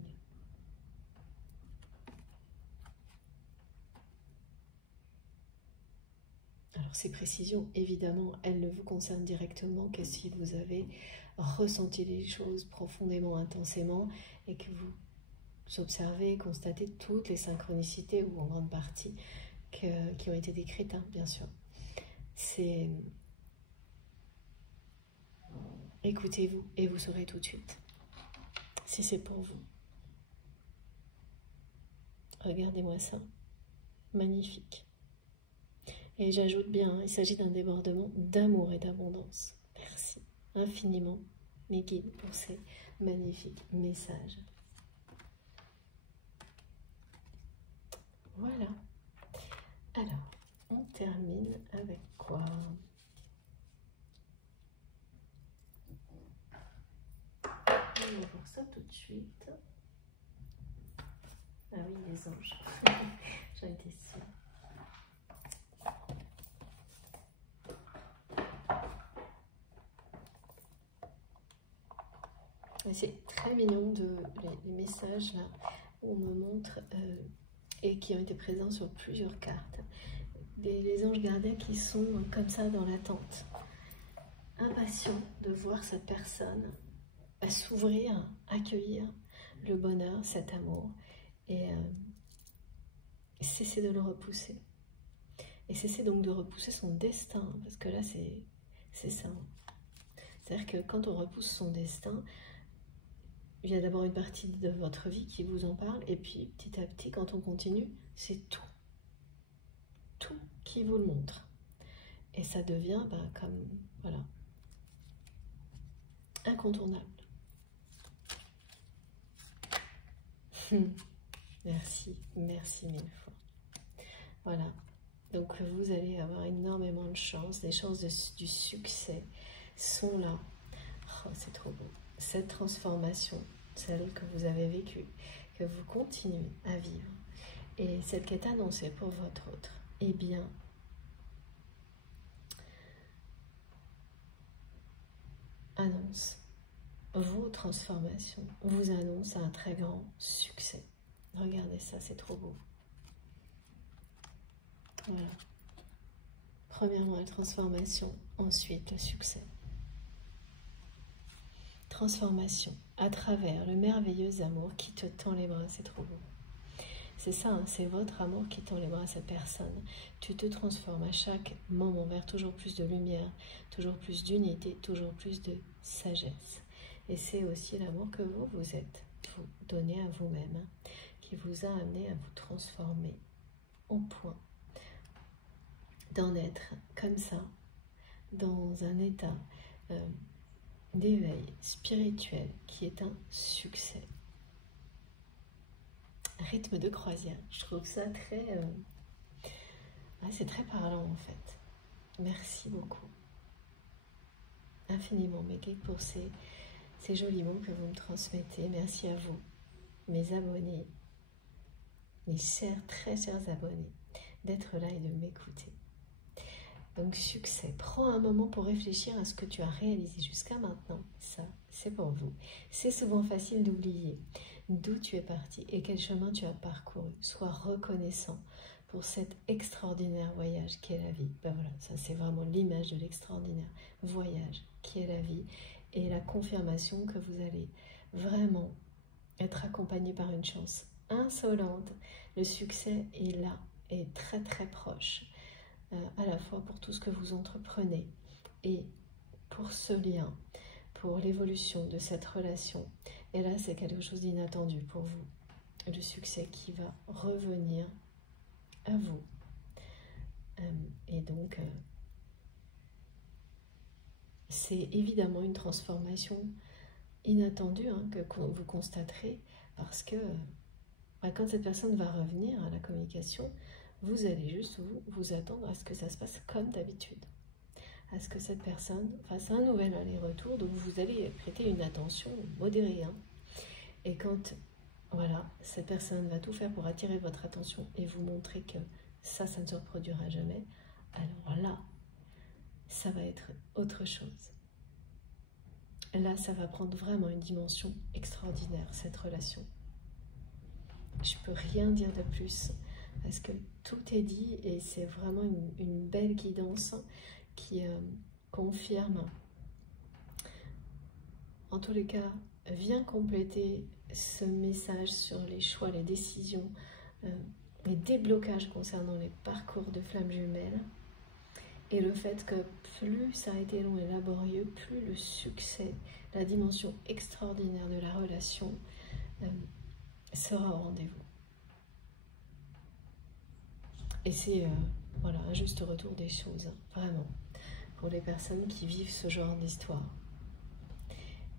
Alors, ces précisions, évidemment, elles ne vous concernent directement que si vous avez ressenti les choses profondément, intensément, et que vous observez, constatez toutes les synchronicités, ou en grande partie, qui ont été décrites, hein, bien sûr. C'est... Écoutez-vous, et vous saurez tout de suite si c'est pour vous. Regardez-moi ça. Magnifique. Et j'ajoute bien, il s'agit d'un débordement d'amour et d'abondance. Merci infiniment, mes guides, pour ces magnifiques messages. Voilà. Alors, on termine avec quoi? On va voir ça tout de suite. Ah oui, les anges. J'en étais sûre. C'est très mignon les messages là où on me montre et qui ont été présents sur plusieurs cartes. Les anges gardiens qui sont comme ça dans l'attente, impatients de voir cette personne s'ouvrir, accueillir le bonheur, cet amour et cesser de le repousser. Et cesser donc de repousser son destin, parce que là C'est ça. C'est-à-dire que quand on repousse son destin, il y a d'abord une partie de votre vie qui vous en parle, et puis petit à petit, quand on continue, c'est tout qui vous le montre. Et ça devient comme, voilà, incontournable. Merci, merci mille fois. Voilà, donc vous allez avoir énormément de chance, les chances du succès sont là. Oh, c'est trop beau. Cette transformation, celle que vous avez vécue, que vous continuez à vivre, et cette quête annoncée pour votre autre, eh bien, annonce vos transformations, vous annonce un très grand succès. Regardez ça, c'est trop beau. Voilà. Premièrement, la transformation, ensuite le succès. Transformation à travers le merveilleux amour qui te tend les bras, c'est trop beau. C'est ça, hein, c'est votre amour qui tend les bras à cette personne. Tu te transformes à chaque moment vers toujours plus de lumière, toujours plus d'unité, toujours plus de sagesse. Et c'est aussi l'amour que vous êtes, vous donnez à vous-même, hein, qui vous a amené à vous transformer au point d'en être comme ça, dans un état d'éveil spirituel qui est un succès. Rythme de croisière, je trouve ça très... c'est très parlant en fait. Merci beaucoup. Infiniment, mes guides, pour ces jolis mots que vous me transmettez. Merci à vous, mes abonnés, mes chers, très chers abonnés, d'être là et de m'écouter. Donc succès, prends un moment pour réfléchir à ce que tu as réalisé jusqu'à maintenant. Ça, c'est pour vous. C'est souvent facile d'oublier d'où tu es parti et quel chemin tu as parcouru. Sois reconnaissant pour cet extraordinaire voyage qui est la vie. Ben voilà, ça c'est vraiment l'image de l'extraordinaire voyage qui est la vie et la confirmation que vous allez vraiment être accompagné par une chance insolente. Le succès est là, est très très proche. À la fois pour tout ce que vous entreprenez et pour ce lien, pour l'évolution de cette relation. Et là, c'est quelque chose d'inattendu pour vous. Le succès qui va revenir à vous. Et donc, c'est évidemment une transformation inattendue hein, que vous constaterez parce que quand cette personne va revenir à la communication, vous allez juste vous attendre à ce que ça se passe comme d'habitude. À ce que cette personne fasse un nouvel aller-retour, donc vous allez prêter une attention modérée. Hein. Et quand voilà, cette personne va tout faire pour attirer votre attention et vous montrer que ça ne se reproduira jamais, alors là, ça va être autre chose. Là, ça va prendre vraiment une dimension extraordinaire, cette relation. Je ne peux rien dire de plus. Parce que tout est dit et c'est vraiment une belle guidance qui confirme, en tous les cas, vient compléter ce message sur les choix, les décisions, les déblocages concernant les parcours de flammes jumelles et le fait que plus ça a été long et laborieux, plus le succès, la dimension extraordinaire de la relation sera au rendez-vous. Et c'est voilà, un juste retour des choses, hein, vraiment, pour les personnes qui vivent ce genre d'histoire.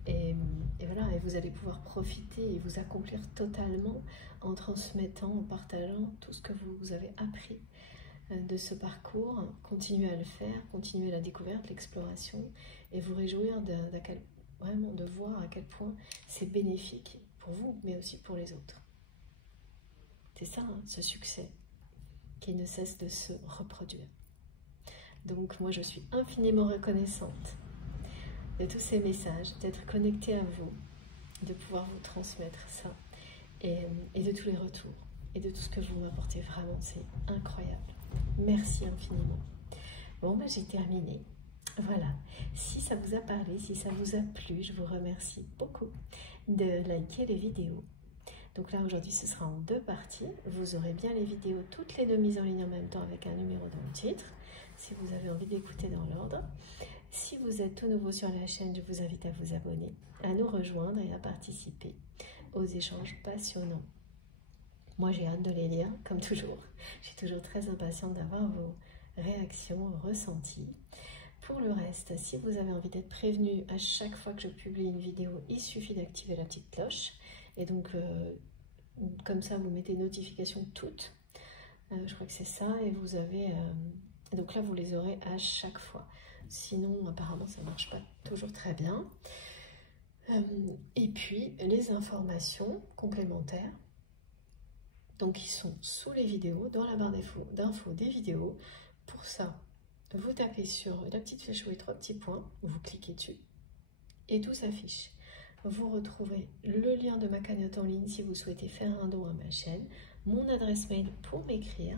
Et voilà, et vous allez pouvoir profiter et vous accomplir totalement en transmettant, en partageant tout ce que vous avez appris de ce parcours. Continuez à le faire, continuez la découverte, l'exploration, et vous réjouir vraiment de voir à quel point c'est bénéfique pour vous, mais aussi pour les autres. C'est ça, hein, ce succès qui ne cesse de se reproduire. Donc moi je suis infiniment reconnaissante de tous ces messages, d'être connectée à vous, de pouvoir vous transmettre ça, et de tous les retours, et de tout ce que vous m'apportez, vraiment, c'est incroyable. Merci infiniment. Bon, j'ai terminé. Voilà, si ça vous a parlé, si ça vous a plu, je vous remercie beaucoup de liker les vidéos. Donc là, aujourd'hui, ce sera en 2 parties. Vous aurez bien les vidéos, toutes les 2 mises en ligne en même temps avec un numéro dans le titre, si vous avez envie d'écouter dans l'ordre. Si vous êtes tout nouveau sur la chaîne, je vous invite à vous abonner, à nous rejoindre et à participer aux échanges passionnants. Moi, j'ai hâte de les lire, comme toujours. Je suis toujours très impatiente d'avoir vos réactions, vos ressentis. Pour le reste, si vous avez envie d'être prévenu à chaque fois que je publie une vidéo, il suffit d'activer la petite cloche. Et donc, comme ça, vous mettez notifications toutes. Je crois que c'est ça. Et vous avez... donc là, vous les aurez à chaque fois. Sinon, apparemment, ça ne marche pas toujours très bien. Et puis, les informations complémentaires. Donc, ils sont sous les vidéos, dans la barre d'infos des vidéos. Pour ça, vous tapez sur la petite flèche ou les 3 petits points, vous cliquez dessus et tout s'affiche. Vous retrouverez le lien de ma cagnotte en ligne si vous souhaitez faire un don à ma chaîne, mon adresse mail pour m'écrire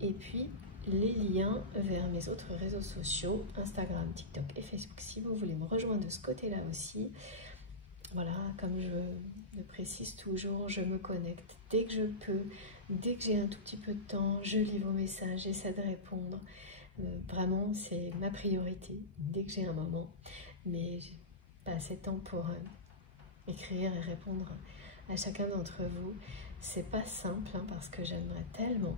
et puis les liens vers mes autres réseaux sociaux, Instagram, TikTok et Facebook si vous voulez me rejoindre de ce côté-là aussi. Voilà, comme je le précise toujours, je me connecte dès que je peux, dès que j'ai un tout petit peu de temps, je lis vos messages, j'essaie de répondre. Vraiment, c'est ma priorité dès que j'ai un moment. Mais j'ai pas assez de temps pour écrire et répondre à chacun d'entre vous. C'est pas simple hein, parce que j'aimerais tellement.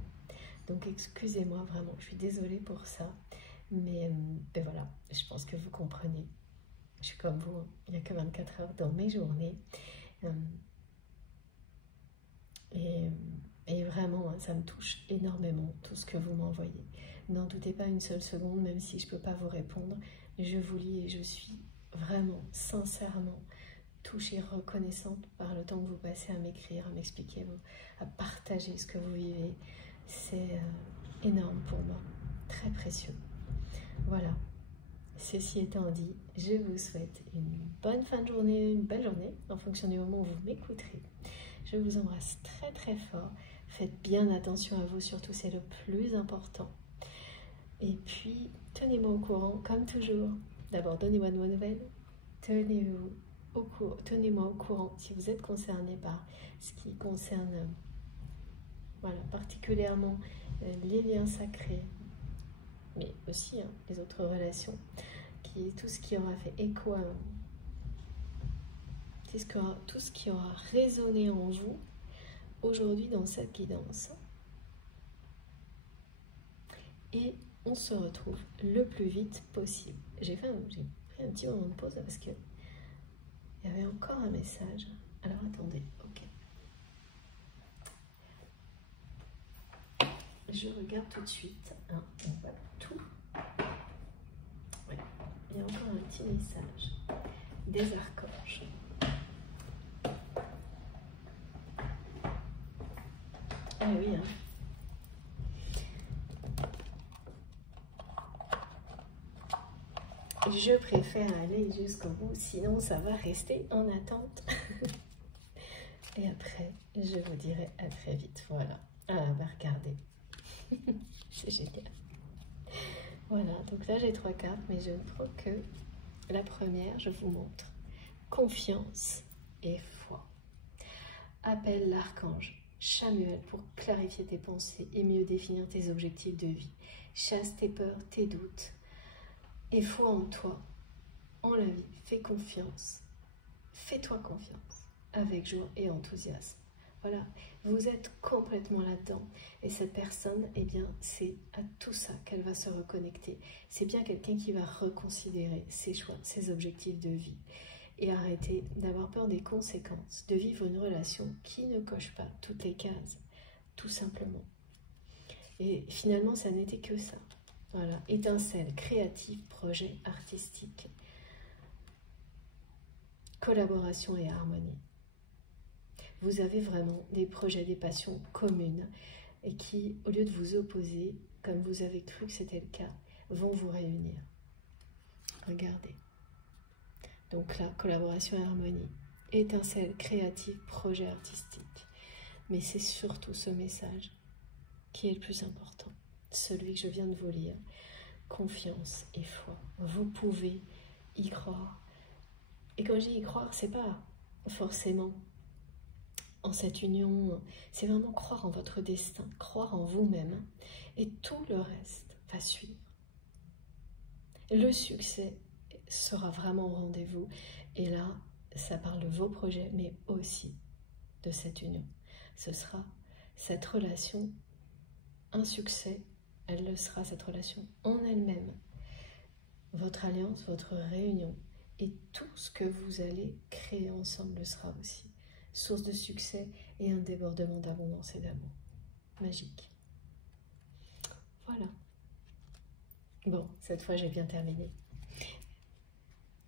Donc excusez-moi vraiment, je suis désolée pour ça. Mais ben voilà, je pense que vous comprenez. Je suis comme vous, il n'y a que 24 heures dans mes journées. Et vraiment, hein, ça me touche énormément tout ce que vous m'envoyez. N'en doutez pas une seule seconde, même si je ne peux pas vous répondre. Je vous lis et je suis vraiment, sincèrement touchée, reconnaissante par le temps que vous passez à m'écrire, à m'expliquer, à partager ce que vous vivez. C'est énorme pour moi, très précieux. Voilà. Ceci étant dit, je vous souhaite une bonne fin de journée, une belle journée, en fonction du moment où vous m'écouterez. Je vous embrasse très très fort. Faites bien attention à vous, surtout c'est le plus important. Et puis, tenez-moi au courant, comme toujours. D'abord, donnez-moi de vos nouvelles. Tenez-moi au courant si vous êtes concerné par ce qui concerne, voilà, particulièrement les liens sacrés, mais aussi hein, les autres relations. Tout ce qui aura fait écho à tout ce qui aura résonné en vous aujourd'hui dans cette guidance. Et on se retrouve le plus vite possible. J'ai pris un petit moment de pause parce que il y avait encore un message. Alors attendez, ok. Je regarde tout de suite. Hein, on voit tout. Il y a encore un petit message des archanges. Ah oui, hein. Je préfère aller jusqu'au bout, sinon ça va rester en attente. Et après, je vous dirai à très vite. Voilà. Ah, bah regardez. C'est génial. Voilà, donc là j'ai 3 cartes, mais je ne prends que la première, je vous montre. Confiance et foi. Appelle l'archange Chamuel pour clarifier tes pensées et mieux définir tes objectifs de vie. Chasse tes peurs, tes doutes et foi en toi, en la vie. Fais confiance. Fais-toi confiance avec joie et enthousiasme. Voilà, vous êtes complètement là-dedans. Et cette personne, eh bien, c'est à tout ça qu'elle va se reconnecter. C'est bien quelqu'un qui va reconsidérer ses choix, ses objectifs de vie. Et arrêter d'avoir peur des conséquences, de vivre une relation qui ne coche pas toutes les cases, tout simplement. Et finalement, ça n'était que ça. Voilà, étincelle, créative, projet artistique, collaboration et harmonie. Vous avez vraiment des projets, des passions communes et qui, au lieu de vous opposer, comme vous avez cru que c'était le cas, vont vous réunir. Regardez. Donc là, collaboration et harmonie, étincelle, créative, projet artistique. Mais c'est surtout ce message qui est le plus important, celui que je viens de vous lire. Confiance et foi. Vous pouvez y croire. Et quand je dis y croire, c'est pas forcément en cette union, c'est vraiment croire en votre destin, croire en vous-même, et tout le reste va suivre. le succès sera vraiment au rendez-vous. Et là, ça parle de vos projets, mais aussi de cette union. Ce sera cette relation, un succès, elle le sera, cette relation en elle-même. Votre alliance, votre réunion et tout ce que vous allez créer ensemble le sera aussi. Source de succès et un débordement d'abondance et d'amour. Magique. Voilà. Bon, cette fois j'ai bien terminé.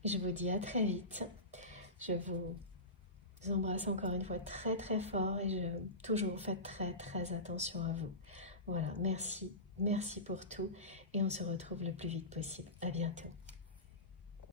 Je vous dis à très vite. Je vous embrasse encore une fois très très fort et toujours faites très attention à vous. Voilà, merci pour tout et on se retrouve le plus vite possible. À bientôt.